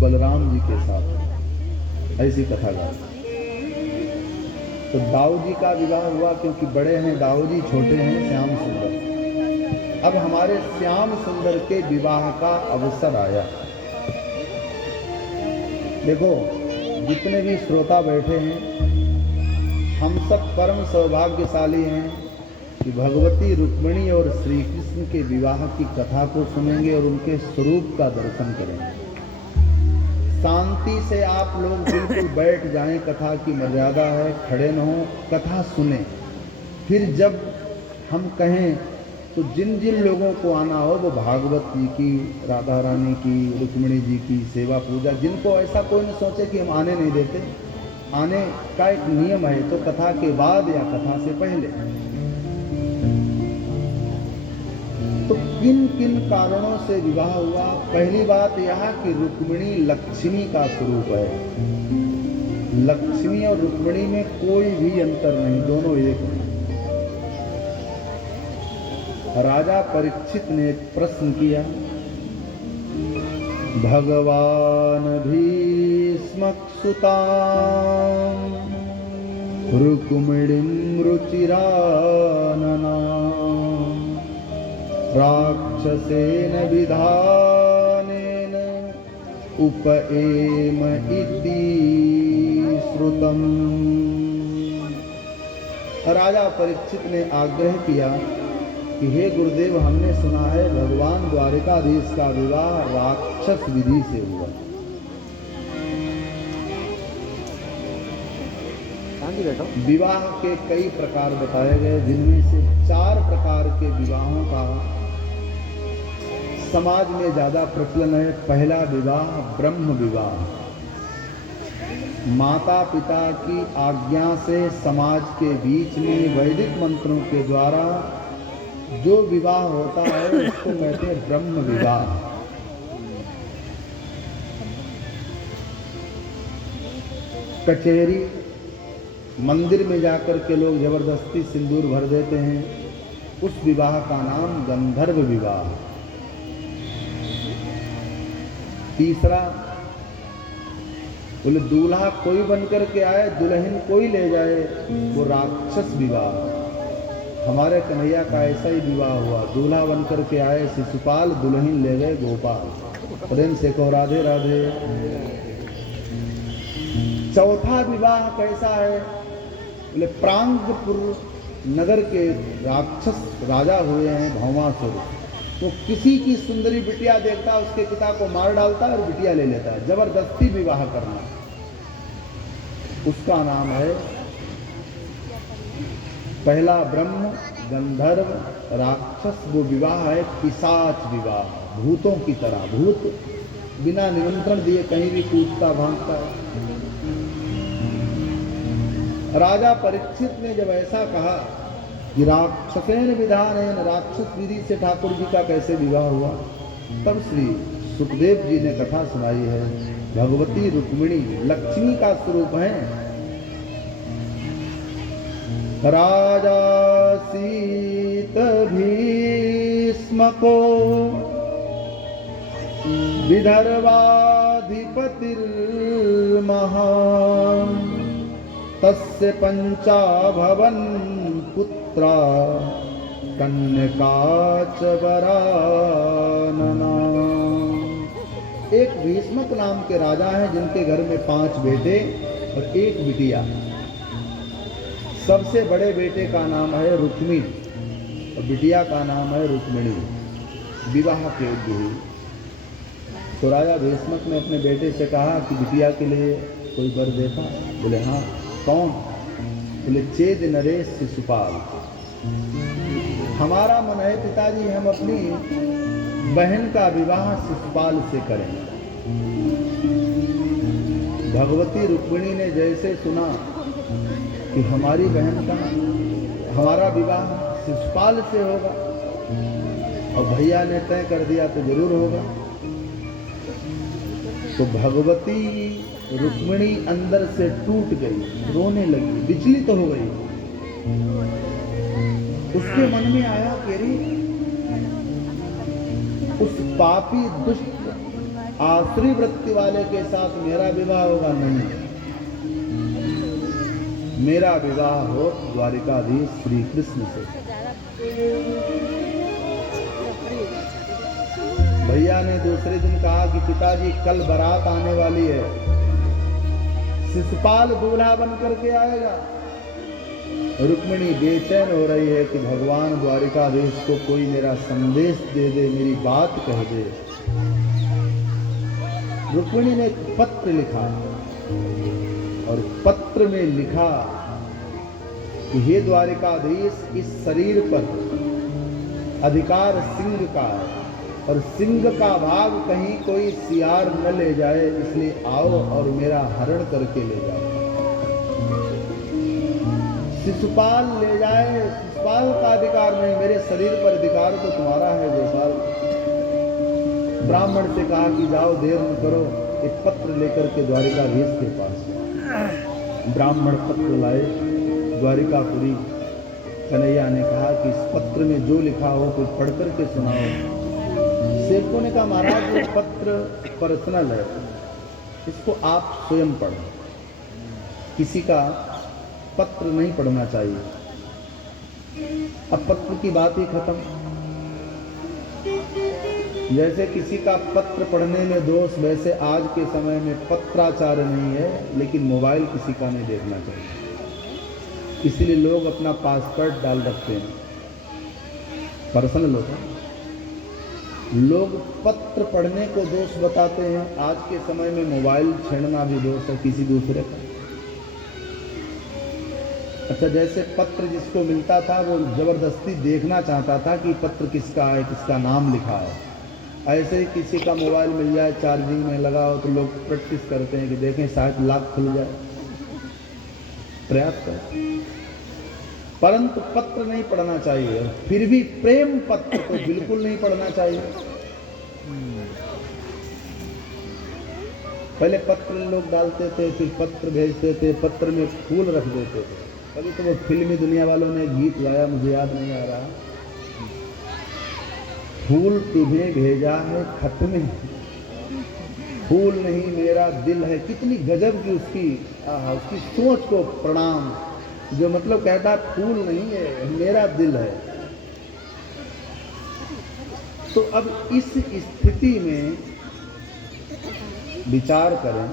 बलराम जी के साथ, ऐसी कथा गाती। तो दाऊ जी का विवाह हुआ, क्योंकि बड़े हैं दाऊ जी, छोटे हैं श्याम सुंदर। अब हमारे श्याम सुंदर के विवाह का अवसर आया। देखो, जितने भी श्रोता बैठे हैं, हम सब परम सौभाग्यशाली हैं कि भगवती रुक्मिणी और श्री कृष्ण के विवाह की कथा को सुनेंगे और उनके स्वरूप का दर्शन करेंगे। शांति से आप लोग बिल्कुल बैठ जाएं, कथा की मर्यादा है, खड़े न हो, कथा सुने। फिर जब हम कहें तो जिन जिन लोगों को आना हो, वो भागवत जी की, राधा रानी की, रुक्मिणी जी की सेवा पूजा, जिनको ऐसा कोई न सोचे कि हम आने नहीं देते, आने का एक नियम है, तो कथा के बाद या कथा से पहले। तो किन किन कारणों से विवाह हुआ? पहली बात यह कि रुक्मिणी लक्ष्मी का स्वरूप है। लक्ष्मी और रुक्मिणी में कोई भी अंतर नहीं, दोनों एक हैं। राजा परीक्षित ने एक प्रश्न किया, भगवान भीष्मक सुतां रुक्मिणीं रुचिरानना राक्षसेन विधानेन उपएम इति श्रुतम्। राजा परीक्षित ने आग्रह किया कि हे गुरुदेव, हमने सुना है भगवान द्वारिकाधीश का विवाह राक्षस विधि से हुआ। विवाह के कई प्रकार बताए गए, जिनमें से 4 प्रकार के विवाहों का समाज में ज्यादा प्रचलन है। पहला विवाह ब्रह्म विवाह, माता पिता की आज्ञा से समाज के बीच में वैदिक मंत्रों के द्वारा जो विवाह होता है उसको कहते हैं ब्रह्म विवाह। कचहरी, मंदिर में जाकर के लोग जबरदस्ती सिंदूर भर देते हैं, उस विवाह का नाम गंधर्व विवाह। तीसरा, बोले दूल्हा कोई बनकर के आए, दुल्हन कोई ले जाए, वो राक्षस विवाह। हमारे कन्हैया का ऐसा ही विवाह हुआ, दूल्हा बनकर के आए शिशुपाल, दुल्हन ले गए गोपाल। प्रेम से कहो राधे राधे। चौथा विवाह कैसा है? बोले प्रांगपुर नगर के राक्षस राजा हुए हैं भौमासुर, तो किसी की सुंदरी बिटिया देखता है, उसके पिता को मार डालता है और बिटिया ले लेता है, जबरदस्ती विवाह करना। उसका नाम है पहला ब्रह्म, गंधर्व, राक्षस। वो विवाह है पिशाच विवाह, भूतों की तरह। भूत बिना निमंत्रण दिए कहीं भी कूदता भागता है। राजा परीक्षित ने जब ऐसा कहा कि राक्षसेन विधानेन, राक्षस विधि से ठाकुर जी का कैसे विवाह हुआ, तब श्री सुखदेव जी ने कथा सुनाई है। भगवती रुक्मिणी लक्ष्मी का स्वरूप है। राजा सीत भीष्म को विदर्भाधिपतिर्महान् तस्य पंचाभवन पुत्रा कन्यका च वरानना। एक भीष्मक नाम के राजा हैं जिनके घर में 5 बेटे और 1 बिटिया। सबसे बड़े बेटे का नाम है रुक्मी और बिटिया का नाम है रुक्मिणी। विवाह के योग्य हुई तो राजा भीष्मक ने अपने बेटे से कहा कि बिटिया के लिए कोई वर देखा? बोले हाँ। कौन? बोले चेद नरेश शिशुपाल। हमारा मन है पिताजी, हम अपनी बहन का विवाह शिशुपाल से करें। भगवती रुक्मिणी ने जैसे सुना कि हमारी बहन का हमारा विवाह शिशुपाल से होगा और भैया ने तय कर दिया तो जरूर होगा, तो भगवती रुक्मिणी अंदर से टूट गई, रोने लगी, विचलित हो गई। उसके मन में आया कि अरे उस पापी दुष्ट आसुरी वृत्ति वाले के साथ मेरा विवाह होगा? नहीं, मेरा विवाह हो द्वारिकाधीश श्री कृष्ण से। भैया ने दूसरे दिन कहा कि पिताजी कल बारात आने वाली है, शिशुपाल दूल्हा बन करके आएगा। रुक्मिणी बेचैन हो रही है कि भगवान द्वारिकाधीश को कोई मेरा संदेश दे दे, मेरी बात कह दे। रुक्मिणी ने एक पत्र लिखा और पत्र में लिखा कि हे द्वारिकाधीश, इस शरीर पर अधिकार सिंह का है और सिंह का भाग कहीं कोई सियार न ले जाए, इसलिए आओ और मेरा हरण करके ले जाओ। शिशुपाल ले जाए, शिशुपाल का अधिकार नहीं, मेरे शरीर पर अधिकार तो तुम्हारा है गोपाल। ब्राह्मण से कहा कि जाओ, देर न करो, एक पत्र लेकर के द्वारिकाधीश के पास। ब्राह्मण पत्र लाए, द्वारिकापुरी कन्हैया ने कहा कि इस पत्र में जो लिखा हो कुछ पढ़ करके सुनाओ। सेवकों ने कहा महाराज ये पत्र पर्सनल है, इसको आप स्वयं पढ़ो, किसी का पत्र नहीं पढ़ना चाहिए। अब पत्र की बात ही खत्म। जैसे किसी का पत्र पढ़ने में दोष, वैसे आज के समय में पत्राचार नहीं है, लेकिन मोबाइल किसी का नहीं देखना चाहिए। इसलिए लोग अपना पासवर्ड डाल रखते हैं, पर्सनल होता है। लोग पत्र पढ़ने को दोष बताते हैं, आज के समय में मोबाइल छेड़ना भी दोष है किसी दूसरे का। अच्छा, जैसे पत्र जिसको मिलता था वो जबरदस्ती देखना चाहता था कि पत्र किसका है, किसका नाम लिखा है, ऐसे ही किसी का मोबाइल मिल जाए, चार्जिंग में लगा हो, तो लोग प्रैक्टिस करते हैं कि देखें शायद लाख खुल जाए, प्रयास करें। परंतु पत्र नहीं पढ़ना चाहिए, फिर भी प्रेम पत्र तो बिल्कुल नहीं पढ़ना चाहिए। पहले पत्र लोग डालते थे, फिर पत्र भेजते थे, पत्र में फूल रख देते थे। कभी तो वो फिल्मी दुनिया वालों ने गीत गाया, मुझे याद नहीं आ रहा, फूल तुम्हें भेजा है खत में, फूल नहीं मेरा दिल है। कितनी गजब की उसकी सोच को प्रणाम, जो मतलब कहता फूल नहीं है मेरा दिल है। तो अब इस स्थिति में विचार करें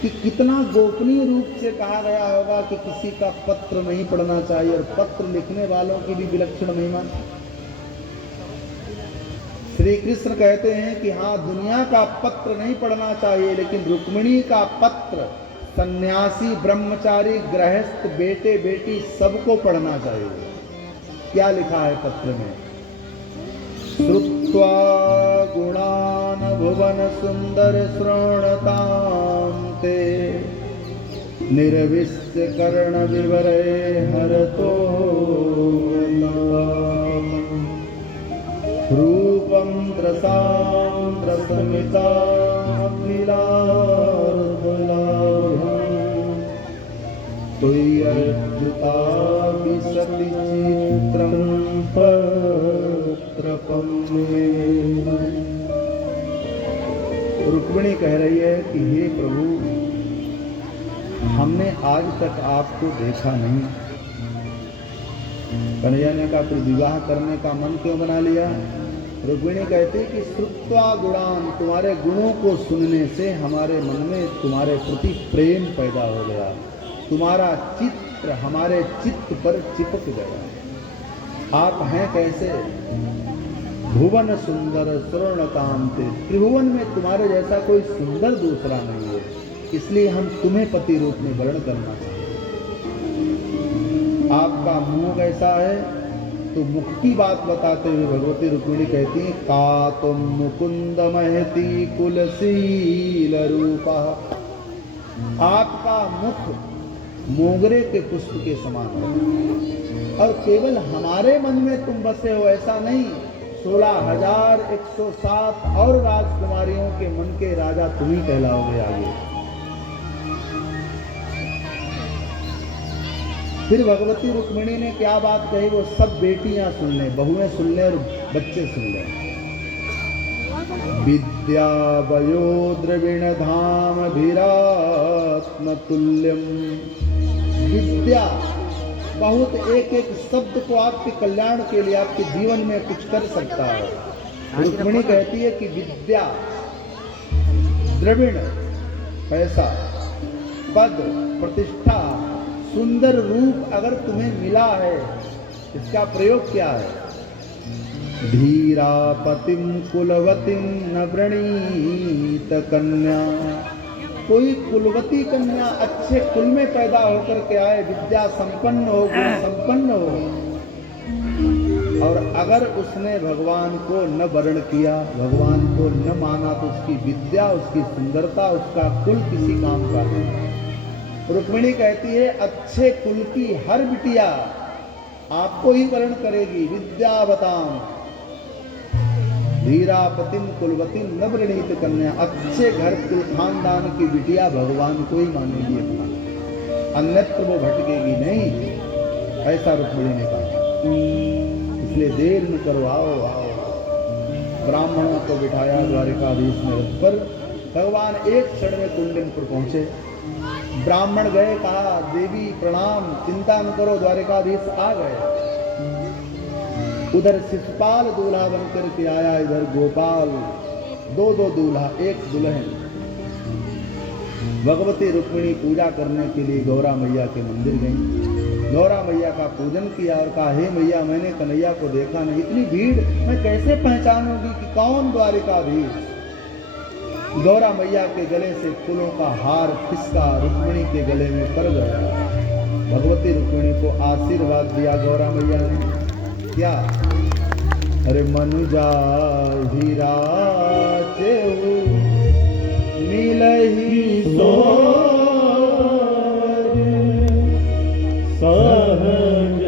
कि कितना गोपनीय रूप से कहा गया होगा कि किसी का पत्र नहीं पढ़ना चाहिए, और पत्र लिखने वालों की भी विलक्षण महिमा। श्री कृष्ण कहते हैं कि हाँ, दुनिया का पत्र नहीं पढ़ना चाहिए, लेकिन रुक्मिणी का पत्र सन्यासी, ब्रह्मचारी, गृहस्थ, बेटे बेटी सबको पढ़ना चाहिए। क्या लिखा है पत्र में? श्रुत्वा गुणान भुवन सुंदर श्रवणतां ते, निर्विश्य कर्ण विवरे हरतो रूपं त्रसां त्रसमिता तुय्यर्जुता विसति चित्रं पत्रपं मे। रुक्मिणी कह रही है कि हे प्रभु, हमने आज तक आपको देखा नहीं। कन्हैया ने कहा फिर विवाह करने का मन क्यों बना लिया? रुक्मिणी कहती कि श्रुत्वा गुणान, तुम्हारे गुणों को सुनने से हमारे मन में तुम्हारे प्रति प्रेम पैदा हो गया, तुम्हारा चित्र हमारे चित्त पर चिपक गया। आप हैं कैसे? भुवन सुंदर स्वर्णकांते, त्रिभुवन में तुम्हारे जैसा कोई सुंदर दूसरा नहीं है, इसलिए हम तुम्हें पति रूप में वर्ण करना चाहते हैं। आपका मुंह कैसा है? तो मुख की बात बताते हुए भगवती रुक्मिणी कहती है का तुम मुकुंद महती कुलशील रूपा, आपका मुख मोगरे के पुष्प के समान है, और केवल हमारे मन में तुम बसे हो ऐसा नहीं, 16,107 और राजकुमारियों के मन के राजा तुम ही कहलाओगे आगे। फिर भगवती रुक्मिणी ने क्या बात कही वो सब बेटियां सुन लें, बहुएं सुन लें और बच्चे सुन लें। विद्या वयो द्रविण धाम भीरात्म तुल्यम। विद्या बहुत एक एक शब्द को आपके कल्याण के लिए आपके जीवन में कुछ कर सकता है। रुक्मिणी कहती है कि विद्या, द्रविण पैसा, पद, प्रतिष्ठा, सुंदर रूप अगर तुम्हें मिला है, इसका प्रयोग क्या है? धीरा पतिम कुलवतीम न वृणीत कन्या। कोई कुलवती कन्या अच्छे कुल में पैदा होकर के आए, विद्या संपन्न हो, गुण संपन्न हो, और अगर उसने भगवान को न वर्ण किया, भगवान को न माना, तो उसकी विद्या, उसकी सुंदरता, उसका कुल किसी काम का नहीं। रुक्मिणी कहती है अच्छे कुल की हर बिटिया आपको ही वर्ण करेगी। विद्यावताम धीरापतिम कुलवतीम न वृणीत कन्या। अच्छे घर कुल खानदान की बिटिया भगवान को ही मानेगी अपना, अन्यत्र वो भटकेगी नहीं, ऐसा रुक्मिणी ने कहा। इसलिए देर न करो, आओ आओ। ब्राह्मणों को बिठाया द्वारिकाधीश ने रथ पर। भगवान एक क्षण में कुंडिनपुर पहुंचे। ब्राह्मण गए, कहा देवी प्रणाम, चिंता न करो, द्वारिकाधीश आ गए। उधर शिशुपाल दूल्हा बनकर के आया, इधर गोपाल, दो दूल्हा एक दुल्हन। भगवती रुक्मिणी पूजा करने के लिए गौरा मैया के मंदिर गई। गौरा मैया का पूजन किया और कहा हे मैया, मैंने कन्हैया को देखा नहीं, इतनी भीड़ मैं कैसे पहचानूंगी कि कौन द्वारिकाधीश। गौरा मैया के गले से फूलों का हार खिसका रुक्मिणी के गले में पड़ गया। भगवती रुक्मिणी को आशीर्वाद दिया गौरा मैया ने। क्या? अरे मनुजा हीरा चेऊ मिलही सोर सहज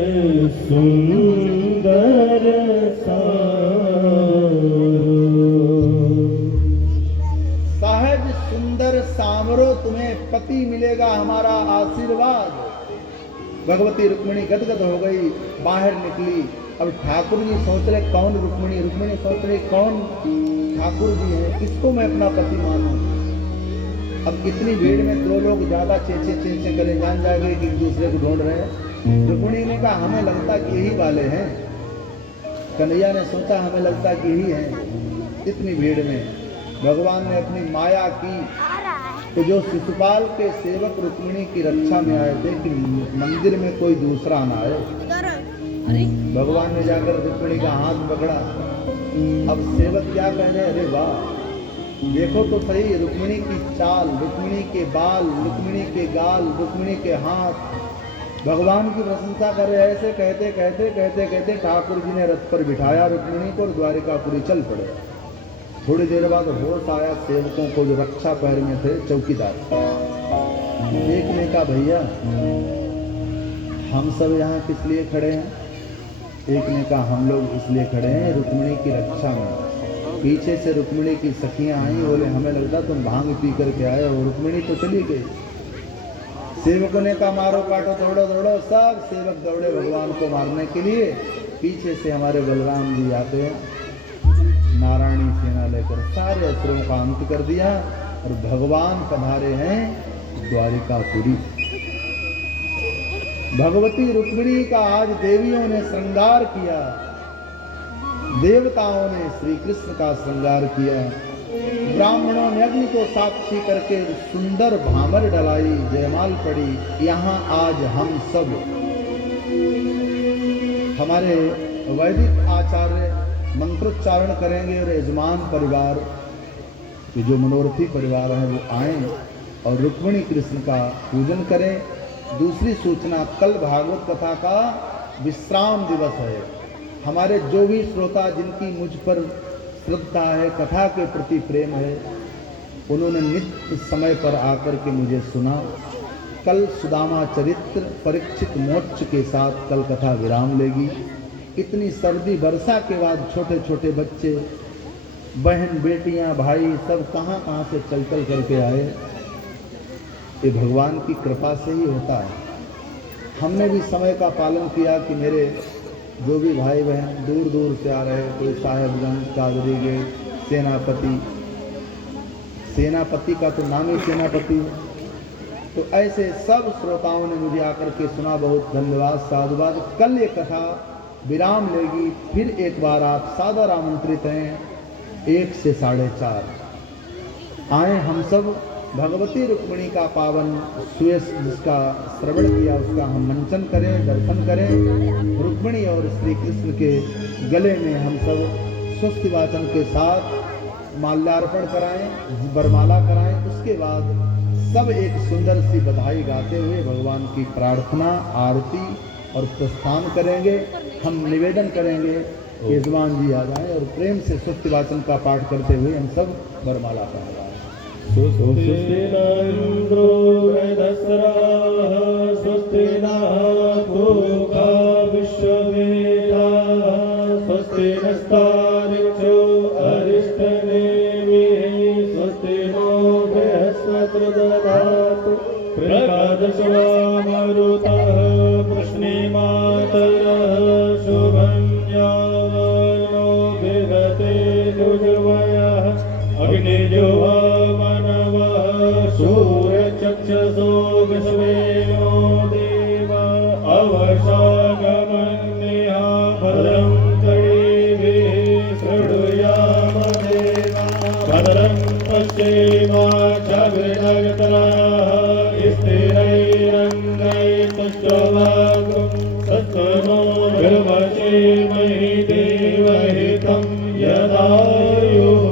सुंदर सहज सुंदर सामरो तुम्हें पति मिलेगा, हमारा आशीर्वाद। भगवती रुक्मिणी गदगद हो गई, बाहर निकली। अब ठाकुर जी सोच रहे कौन रुक्मिणी, रुक्मिणी सोच रहे कौन ठाकुर जी है, किसको मैं अपना पति मानूं। अब इतनी भीड़ में दो लोग ज्यादा चेचे करे, जान जाएंगे कि एक दूसरे को ढूंढ रहे हैं। रुक्मिणी ने कहा हमें लगता कि यही वाले हैं। कन्हैया ने सोचा हमें लगता कि यही है। इतनी भीड़ में भगवान ने अपनी माया की, तो जो शिशुपाल के सेवक रुक्मिणी की रक्षा में आए थे कि मंदिर में कोई दूसरा ना आए, भगवान ने जाकर रुक्मिणी का हाथ पकड़ा। अब सेवक क्या कह रहे, अरे वाह, देखो तो सही रुक्मिणी की चाल, रुक्मिणी के बाल, रुक्मिणी के गाल, रुक्मिणी के हाथ। भगवान की प्रशंसा कर रहे। ऐसे कहते कहते कहते कहते ठाकुर जी ने रथ पर बिठाया रुक्मिणी को और द्वारिकापुरी चल पड़े। थोड़ी देर बाद होश आया सेवकों को जो रक्षा पैर में थे, चौकीदार। देखने का भैया हम सब यहाँ किस लिए खड़े हैं? एक ने कहा हम लोग इसलिए खड़े हैं रुक्मिणी की रक्षा में। पीछे से रुक्मिणी की सखियां आई, बोले हमें लगता तुम भांग पी करके आए हो। रुक्मिणी तो चली गई। सेवकों ने कहा मारो काटो, दौड़ो दौड़ो। सब सेवक दौड़े भगवान को मारने के लिए। पीछे से हमारे बलराम जी आते हैं, नारायणी सेना लेकर सारे असुरों का अंत कर दिया और भगवान पधारे हैं द्वारिकापुरी। भगवती रुक्मिणी का आज देवियों ने श्रृंगार किया, देवताओं ने श्री कृष्ण का श्रृंगार किया। ब्राह्मणों ने अग्नि को साक्षी करके सुंदर भामर डलाई, जयमाल पड़ी। यहाँ आज हम सब हमारे वैदिक आचार्य मंत्रोच्चारण करेंगे और यजमान परिवार के जो मनोरथी परिवार हैं वो आए और रुक्मिणी कृष्ण का पूजन करें। दूसरी सूचना, कल भागवत कथा का विश्राम दिवस है। हमारे जो भी श्रोता जिनकी मुझ पर श्रद्धा है, कथा के प्रति प्रेम है, उन्होंने नित्य समय पर आकर के मुझे सुना। कल सुदामा चरित्र परीक्षित मोक्ष के साथ कल कथा विराम लेगी। इतनी सर्दी वर्षा के बाद छोटे छोटे बच्चे, बहन बेटियां, भाई सब कहाँ कहाँ से चल चल करके आए। ये भगवान की कृपा से ही होता है। हमने भी समय का पालन किया कि मेरे जो भी भाई बहन दूर दूर से आ रहे, कोई साहेबगंज, कादरी गेट, सेनापति का तो नाम ही सेनापति है। तो ऐसे सब श्रोताओं ने मुझे आकर के सुना, बहुत धन्यवाद, साधुवाद। कल ये कथा विराम लेगी, फिर एक बार आप सादर आमंत्रित हैं 1 से 4:30 आए। हम सब भगवती रुक्मिणी का पावन सुयस जिसका श्रवण किया उसका हम मंचन करें, दर्शन करें। रुक्मिणी और श्री कृष्ण के गले में हम सब स्वस्ति वाचन के साथ माल्यार्पण कराएं, वरमाला कराएं। उसके बाद सब एक सुंदर सी बधाई गाते हुए भगवान की प्रार्थना, आरती और प्रस्थान करेंगे। हम निवेदन करेंगे कि यजमान जी आ जाएं और प्रेम से स्वस्ति वाचन का पाठ करते हुए हम सब वरमाला कराएं। स्वस्ति न इंद्रो वृद्धस्राः स्वस्ति नः पूषा विश्ववेदाः स्वस्ति नस्तार्क्ष्यो अरिष्टनेमिः स्वस्ति नो बृहस्पतिर्दधातु प्रकाशवा मरुतः प्रश्नेमातरः शुभं यावन्नो विदते दुर्वयः अग्निजोहा सूर्यचक्षुषो विश्वेनो देव अवशागमन्यः भद्रं कर्णेभिः शृणुयाम देवा भद्रं पश्येमाक्षभिर्नगतराः स्थिरैरङ्गैस्तुष्टवागुं सत्त्वनो निर्वशेमहि देवहितं यदायुः।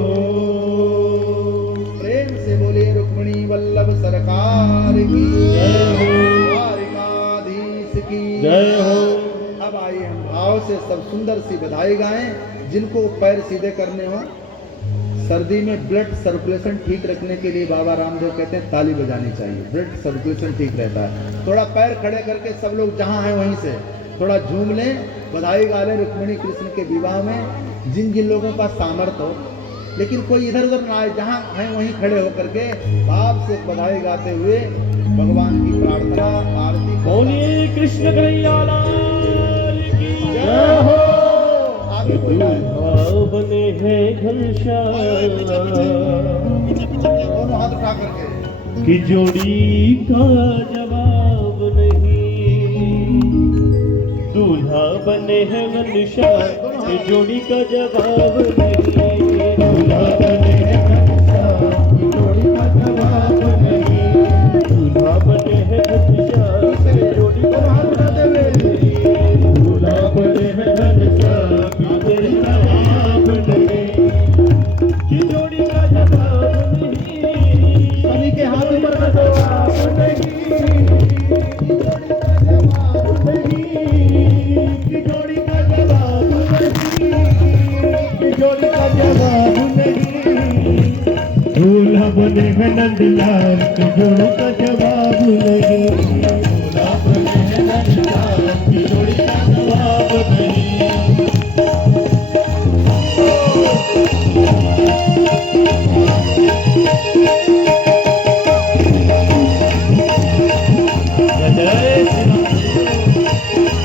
वल्लभ सरकार की जय हो, द्वारिकाधीश की जय हो। अब आइए हम भाव से सब सुंदर सी बधाई गाएं। जिनको पैर सीधे करने हो, सर्दी में ब्लड सर्कुलेशन ठीक रखने के लिए बाबा रामदेव कहते हैं ताली बजानी चाहिए, ब्लड सर्कुलेशन ठीक रहता है। थोड़ा पैर खड़े करके सब लोग जहां हैं वहीं से थोड़ा झूम लें, बधाई गा लें रुक्मिणी कृष्ण के विवाह में। जिन जिन लोगों का सामर्थ्य हो, लेकिन कोई इधर उधर ना आए, जहाँ हैं वहीं खड़े होकर के भाव से बधाई गाते हुए भगवान की प्रार्थना, आरती। बोलिए कृष्ण कन्हैया लाल की जय हो। आगे कोई बने हैं घनश्याम दोनों हाथ उठा करके कि जोड़ी का जवाब नहीं, दूल्हा बने हैं घनश्याम कि जोड़ी का जवाब नहीं, दूल्हा बने हैं घनश्याम की जोड़ी का जवाब नहीं, दूल्हा बने हैं घनश्याम की जोड़ी का जवाब नहीं, दूल्हा बने हैं घनश्याम की जोड़ी का जवाब नहीं, की जोड़ी का जवाब नहीं, सभी के हाथ पर जवाब नहीं, की जोड़ी का जवाब नहीं, की जोड़ी का जवाब नहीं, की जोड़ी का जवाब नहीं, दूल्हा बने हैं नंदलाल की जोड़ी का जवाब नहीं, दूल्हा बने हैं नंदलाल की जोड़ी का जवाब नहीं।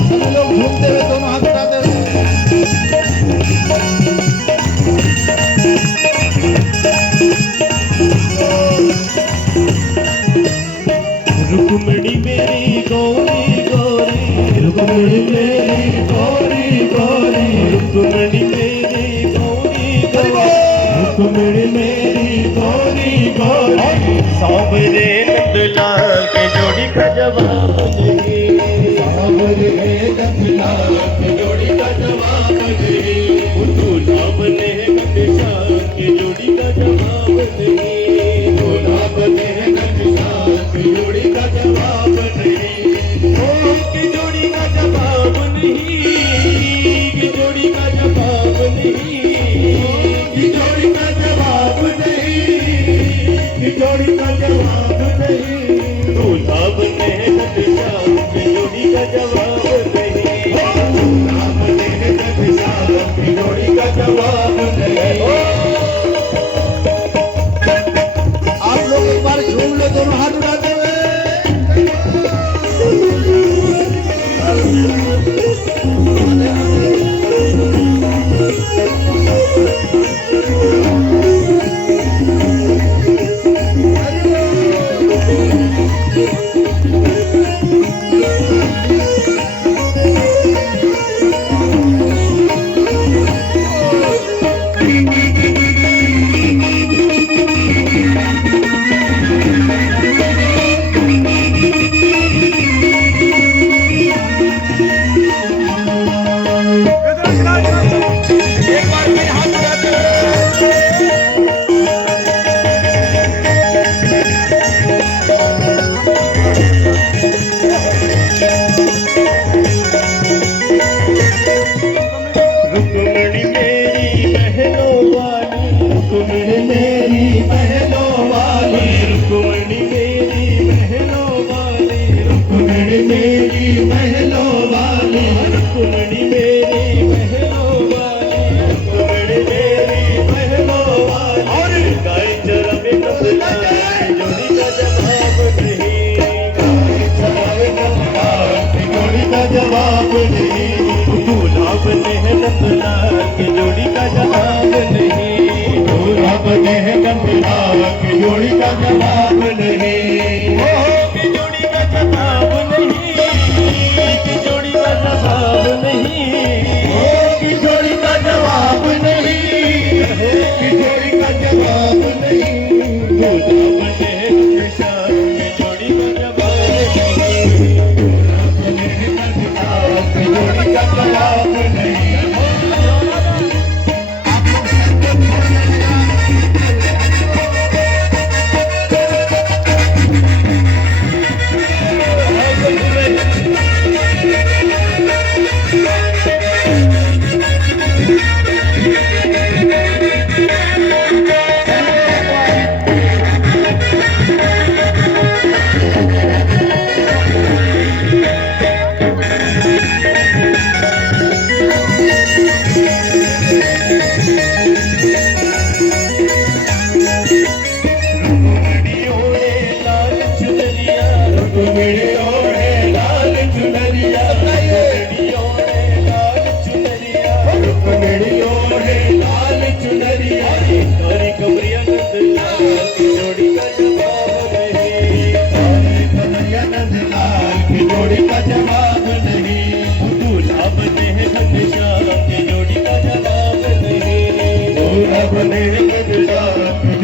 सभी लोग झूमते हुए दोनों हाथ उठाते हुए रुक्मिणी मेरी गौरी गौरी, रुक्मिणी मेरी गौरी गौरी, रुक्मिणी मेरी गौरी गौरी, रुक्मिणी मेरी गौरी गौरी, सांवरे नंदलाल के जोड़ी का जवाब नहीं, सांवरे नंदलाल के जोड़ी का जवाब नहीं, दूल्हा बने घनश्याम की जोड़ी का जवाब नहीं, दूल्हा बने घनश्याम की जोड़ी का जवाब नहीं, ओ की जोड़ी का जवाब नहीं, की जोड़ी का जवाब नहीं, की जोड़ी का जवाब नहीं, की जोड़ी का जवाब नहीं, दूल्हा बने घनश्याम की जोड़ी का जवाब नहीं, दूल्हा बने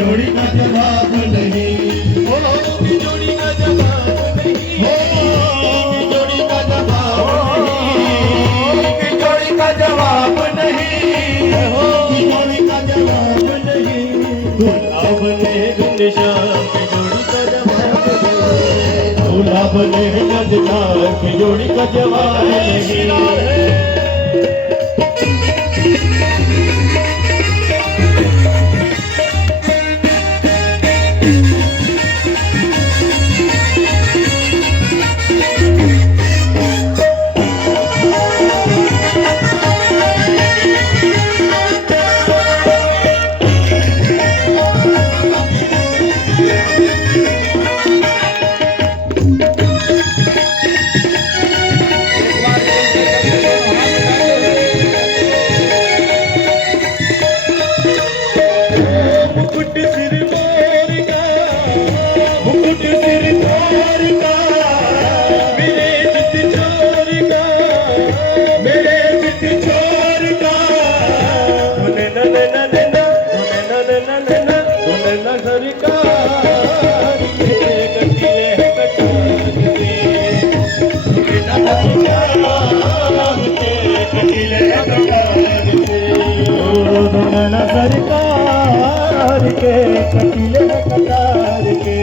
जोड़ी का जवाब नहीं, हो जोड़ी का जवाब नहीं, हो जोड़ी का जवाब नहीं, जोड़ी का जवाब नहीं, हो जोड़ी का जवाब नहीं। दूल्हा बने घनश्याम की जोड़ी का जवाब नहीं, दूल्हा बने घनश्याम की जोड़ी का जवाब नहीं। सरकार के कटिले कटार के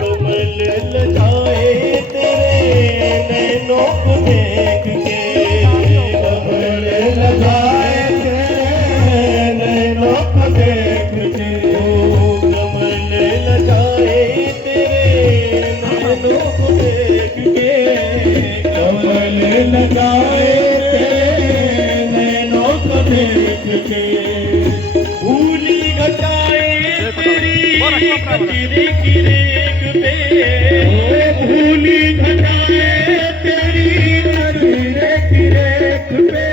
कमल लजाए तेरे नैनों को देख के, कमल लगाए तेरे नैनों को देख के, कमल लगाए तेरे नैनों को देख के, कमल लगाए तेरे नैनों को देख के। भूली घटाए तेरी कचरे की रेख पे, भूली घटाए तेरी कचरे की रेख पे,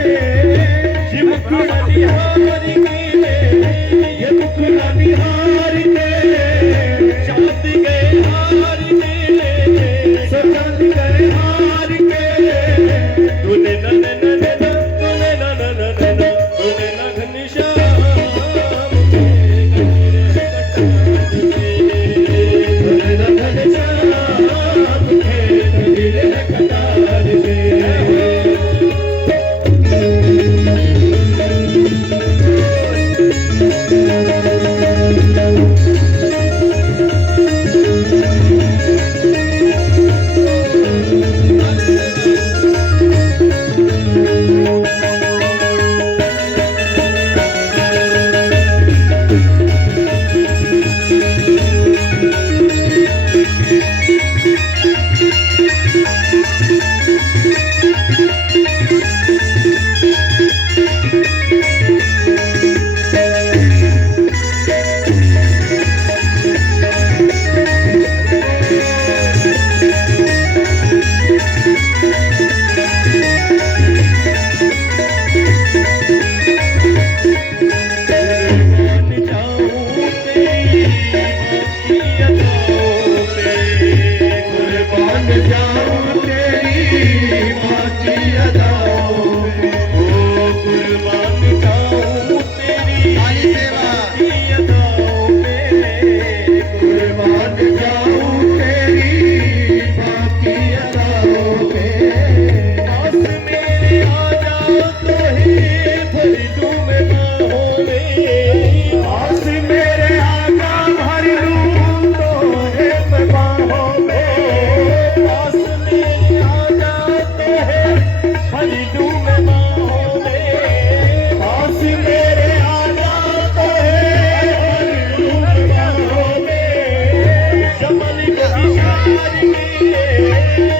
ये मुखड़ा निहार के, ये मुखड़ा निहार के, चाँद गए हार के, चाँद गए हार के। तूने न न न न न, तूने न न न न न, तूने न घनश्याम के कटिले कटार के।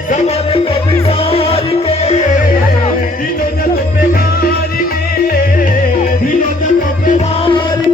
जमाने